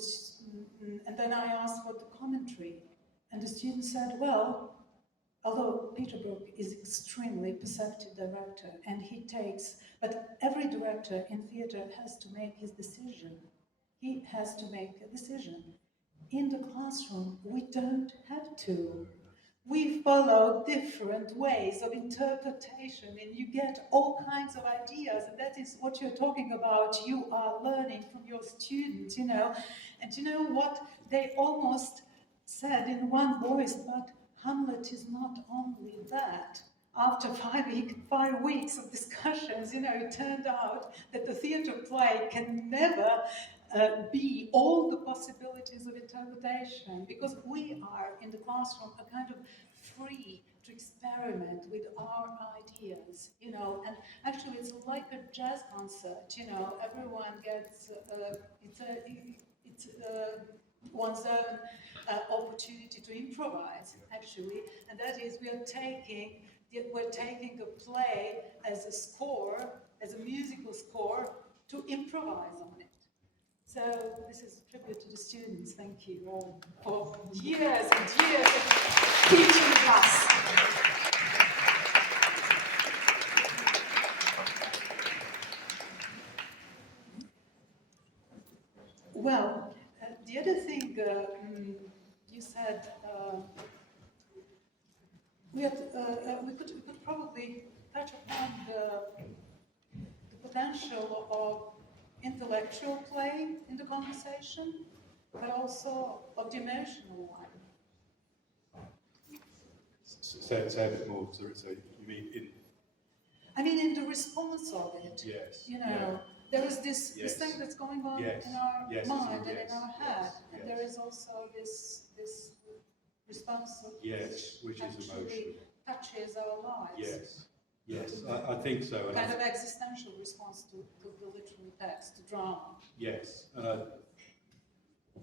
and then I asked for the commentary. And the student said, well, although Peter Brook is extremely perceptive director, and but every director in theater has to make his decision. He has to make a decision. In the classroom, we don't have to. We follow different ways of interpretation, and you get all kinds of ideas, and that is what you're talking about. You are learning from your students, And you know what? They almost said in one voice, but Hamlet is not only that. After 5 weeks of discussions, it turned out that the theater play can never be all the possibilities of interpretation, because we are in the classroom a kind of free to experiment with our ideas, and actually it's like a jazz concert, everyone gets, it's one's own opportunity to improvise, actually, and that is we're taking a play as a score, as a musical score, to improvise on it. So this is a tribute to the students. Thank you all for years and years of teaching us. Well, the other thing you said, we could probably touch upon the potential of intellectual play in the conversation, but also of the emotional one. Say a bit more, so you mean in... I mean, in the response of it. Yes. You know, yeah. there is this Yes. thing that's going on Yes. in our Yes. mind and Yes. in our head, Yes. and Yes. there is also this response Yes, which is actually emotional. touches our lives. Yes, yes, I think so. And Kind of existential response to the literary text, to drama. yes, and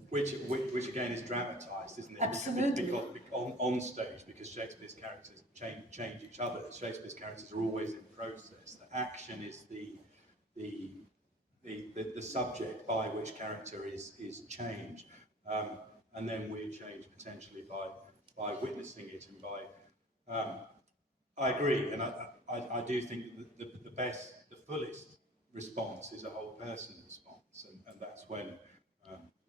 which again is dramatised, isn't it? Absolutely. Because on stage, because Shakespeare's characters change each other. Shakespeare's characters are always in process. The action is the subject by which character is changed, and then we're changed potentially by witnessing it and by. I agree, and I do think that the best, the fullest response is a whole person response, and that's when.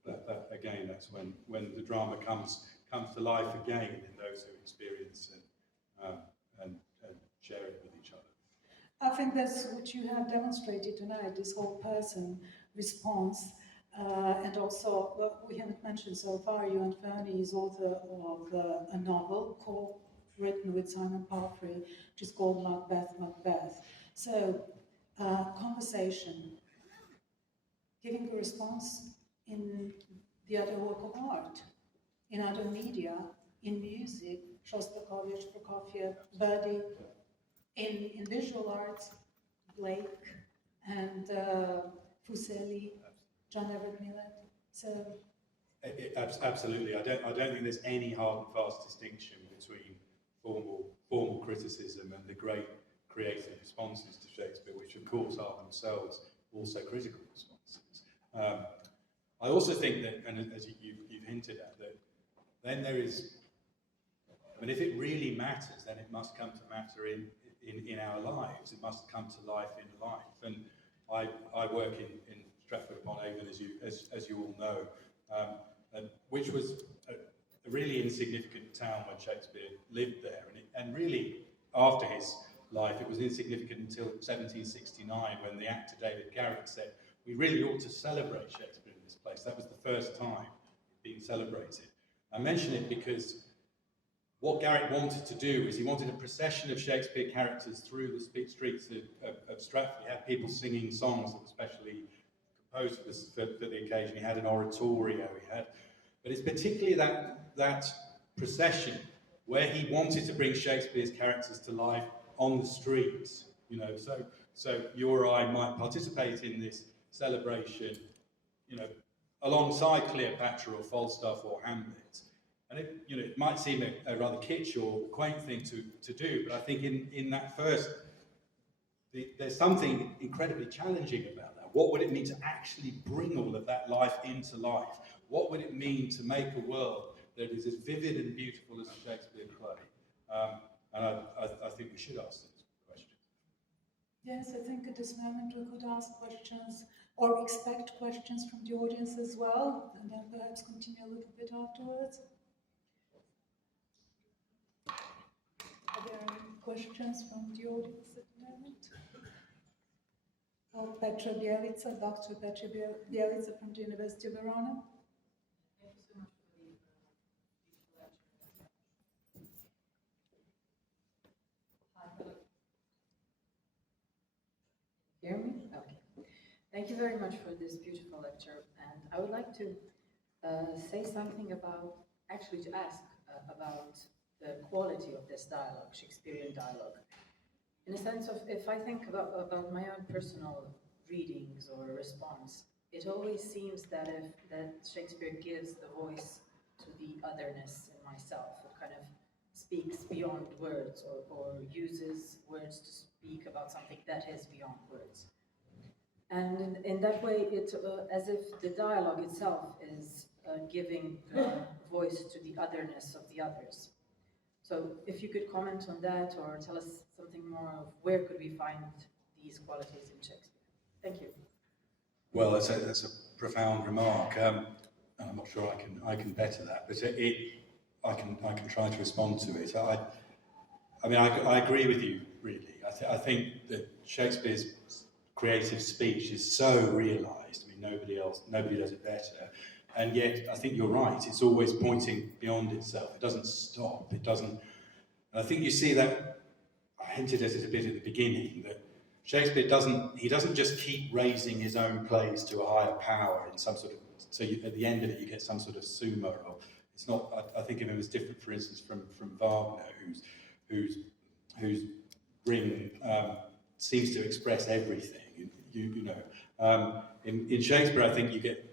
That's when the drama comes to life again in those who experience and share it with each other. I think that's what you have demonstrated tonight, this whole person response. And also, what we haven't mentioned so far, Juan Ferni is author of a novel written with Simon Palfrey, which is called Macbeth. So, conversation, giving a response in the other work of art, in other media, in music, Shostakovich, Prokofiev, Verdi, in visual arts, Blake and Fuseli, John Everett Millett. So absolutely, I don't think there's any hard and fast distinction between formal criticism and the great creative responses to Shakespeare, which of course are themselves also critical responses. I also think that, and as you've hinted at, that then there is, I mean, if it really matters, then it must come to matter in our lives. It must come to life in life. And I work in Stratford-upon-Avon, as you all know, which was a really insignificant town when Shakespeare lived there. And really, after his life, it was insignificant until 1769, when the actor David Garrick said, we really ought to celebrate Shakespeare in this place. That was the first time being celebrated. I mention it because what Garrick wanted to do is he wanted a procession of Shakespeare characters through the streets of Stratford. He had people singing songs that were specially composed for the occasion. He had an oratorio. But it's particularly that procession where he wanted to bring Shakespeare's characters to life on the streets. You know, so you or I might participate in this celebration, you know, alongside Cleopatra or Falstaff or Hamlet. And it might seem a rather kitsch or quaint thing to do, but I think in that first, there's something incredibly challenging about that. What would it mean to actually bring all of that life into life? What would it mean to make a world that is as vivid and beautiful as a Shakespeare play? And I think we should ask those questions. yes, I think at this moment we could ask questions or expect questions from the audience as well, and then perhaps continue a little bit afterwards. Are there any questions from the audience at the moment? Oh, Petra Bjelica, Dr. Petra Bjelica from the University of Verona. Thank you so much for the beautiful lecture. Hi, hello. Hear me? Okay. Thank you very much for this beautiful lecture, and I would like to say something about, actually to ask about the quality of this dialogue, Shakespearean dialogue. In a sense of, if I think about my own personal readings or response, it always seems that Shakespeare gives the voice to the otherness in myself. It kind of speaks beyond words, or uses words to speak about something that is beyond words. And in that way, it's as if the dialogue itself is giving voice to the otherness of the others. So if you could comment on that, or tell us something more of where could we find these qualities in Shakespeare? Thank you. Well, that's a profound remark, and I'm not sure I can better that. But I can try to respond to it. I mean, I agree with you, really. I think that Shakespeare's creative speech is so realised. I mean, nobody does it better. And yet, I think you're right. It's always pointing beyond itself. It doesn't stop. It doesn't. And I think you see that. I hinted at it a bit at the beginning that Shakespeare doesn't just keep raising his own plays to a higher power in some sort of. So at the end of it, you get some sort of summa. Or it's not. I think of him as different, for instance, from Wagner, whose ring seems to express everything. You know, in Shakespeare, I think you get,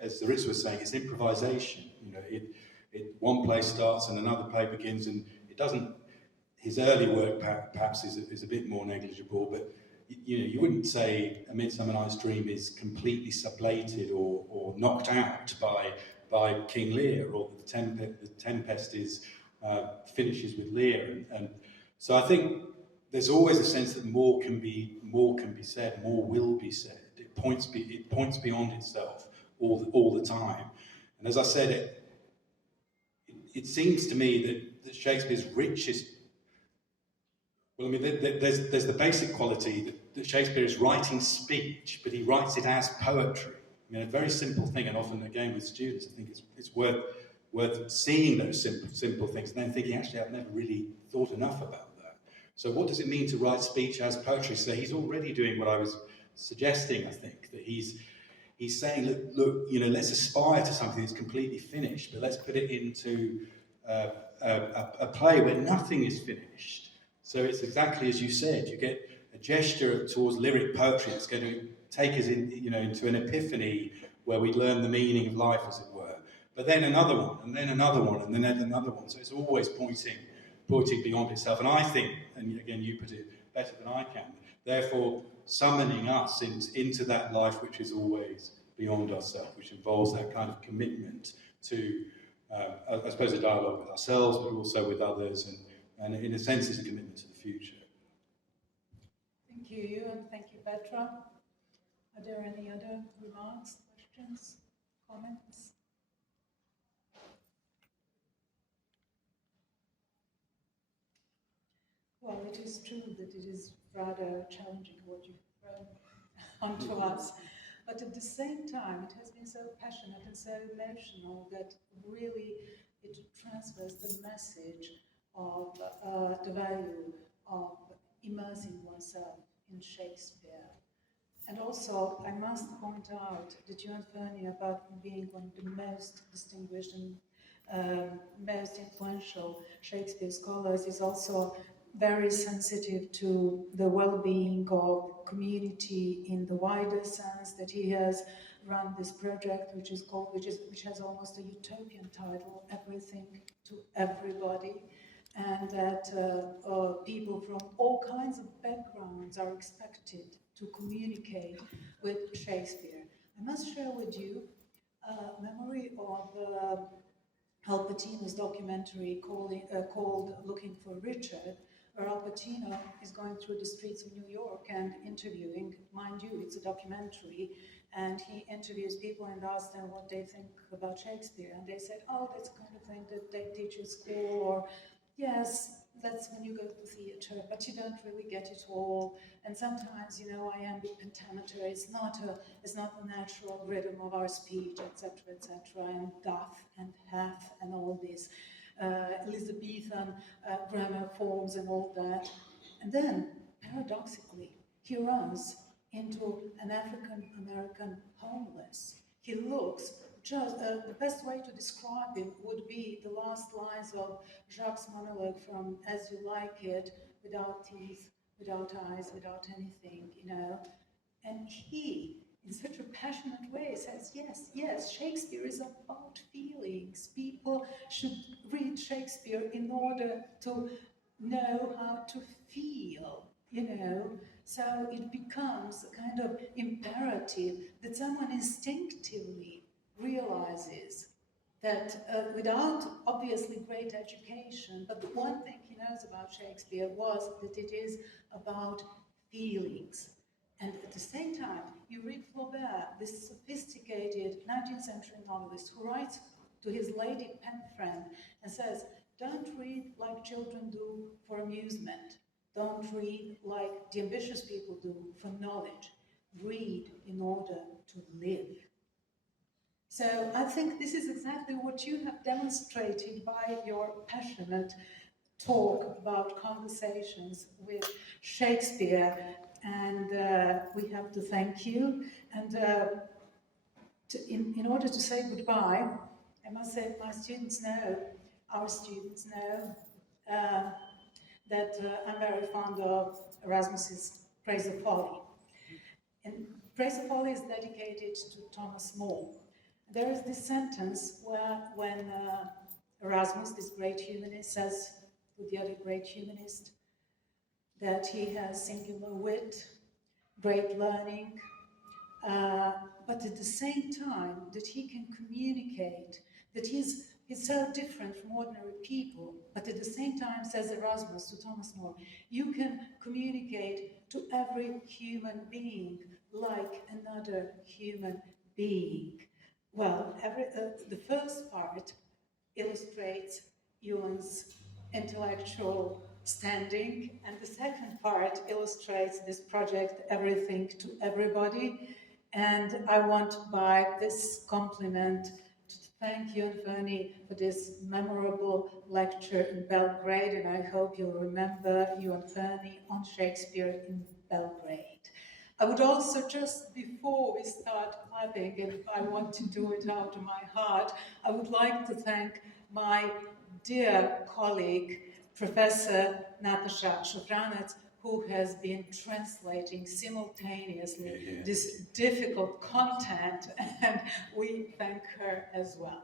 as Зорица was saying, it's improvisation. You know, one play starts and another play begins, and it doesn't. His early work perhaps is a bit more negligible, but you know, you wouldn't say A Midsummer Night's Dream is completely sublated or knocked out by King Lear, or the Tempest is finishes with Lear, and so I think there's always a sense that more can be said, more will be said. It points beyond itself all the time, and as I said, it seems to me that Shakespeare's richest. Well, I mean, there's the basic quality that Shakespeare is writing speech, but he writes it as poetry. I mean, a very simple thing, and often again with students, I think it's worth seeing those simple things and then thinking, actually, I've never really thought enough about that. So what does it mean to write speech as poetry? So he's already doing what I was suggesting, I think, that he's saying, look, you know, let's aspire to something that's completely finished, but let's put it into a play where nothing is finished. So it's exactly as you said, you get a gesture towards lyric poetry that's going to take us in, you know, into an epiphany where we learn the meaning of life, as it were. But then another one, and then another one, and then another one. So it's always pointing beyond itself. And I think, and again, you put it better than I can, therefore summoning us into that life which is always beyond ourselves, which involves that kind of commitment to, I suppose, a dialogue with ourselves, but also with others, and in a sense is a commitment to the future. Thank you, and thank you, Petra. Are there any other remarks, questions, comments? Well, it is true that it is rather challenging what you've thrown onto us, but at the same time, it has been so passionate and so emotional that really it transfers the message of the value of immersing oneself in Shakespeare. And also, I must point out that Juan Ferni, apart from being one of the most distinguished and most influential Shakespeare scholars, is also very sensitive to the well-being of community in the wider sense, that he has run this project which has almost a utopian title, Everything to Everybody, and that people from all kinds of backgrounds are expected to communicate with Shakespeare. I must share with you a memory of Al Pacino's documentary called Looking for Richard, where Al Pacino is going through the streets of New York and interviewing, mind you, it's a documentary, and he interviews people and asks them what they think about Shakespeare, and they said, oh, that's the kind of thing that they teach at school, or yes, that's when you go to theatre, but you don't really get it all. And sometimes, you know, iambic pentameter is not the natural rhythm of our speech, etc., and doth and hath and all this Elizabethan grammar forms and all that. And then, paradoxically, he runs into an African-American homeless. He looks just, the best way to describe him would be the last lines of Jacques' monologue from As You Like It, without teeth, without eyes, without anything, you know. And he, in such a passionate way, says, yes, yes, Shakespeare is about feelings. People should read Shakespeare in order to know how to feel, you know. So it becomes a kind of imperative that someone instinctively realizes that without obviously great education, but the one thing he knows about Shakespeare was that it is about feelings. And at the same time, you read Flaubert, this sophisticated 19th century novelist who writes to his lady pen friend and says, don't read like children do for amusement. Don't read like the ambitious people do for knowledge. Read in order to live. So I think this is exactly what you have demonstrated by your passionate talk about conversations with Shakespeare, and we have to thank you. And in order to say goodbye, I must say my students know, our students know, that I'm very fond of Erasmus's Praise of Folly. And Praise of Folly is dedicated to Thomas More. There is this sentence where when Erasmus, this great humanist, says to the other great humanist that he has singular wit, great learning, but at the same time that he can communicate, that he's so different from ordinary people, but at the same time, says Erasmus to Thomas More, you can communicate to every human being like another human being. Well, the first part illustrates Juan's intellectual standing, and the second part illustrates this project, Everything to Everybody. And I want by this compliment to thank Juan Ferni for this memorable lecture in Belgrade, and I hope you'll remember Juan Ferni on Shakespeare in Belgrade. I would also, just before we start clapping, and I want to do it out of my heart, I would like to thank my dear colleague, Professor Natasha Shofranec, who has been translating simultaneously this difficult content, and we thank her as well.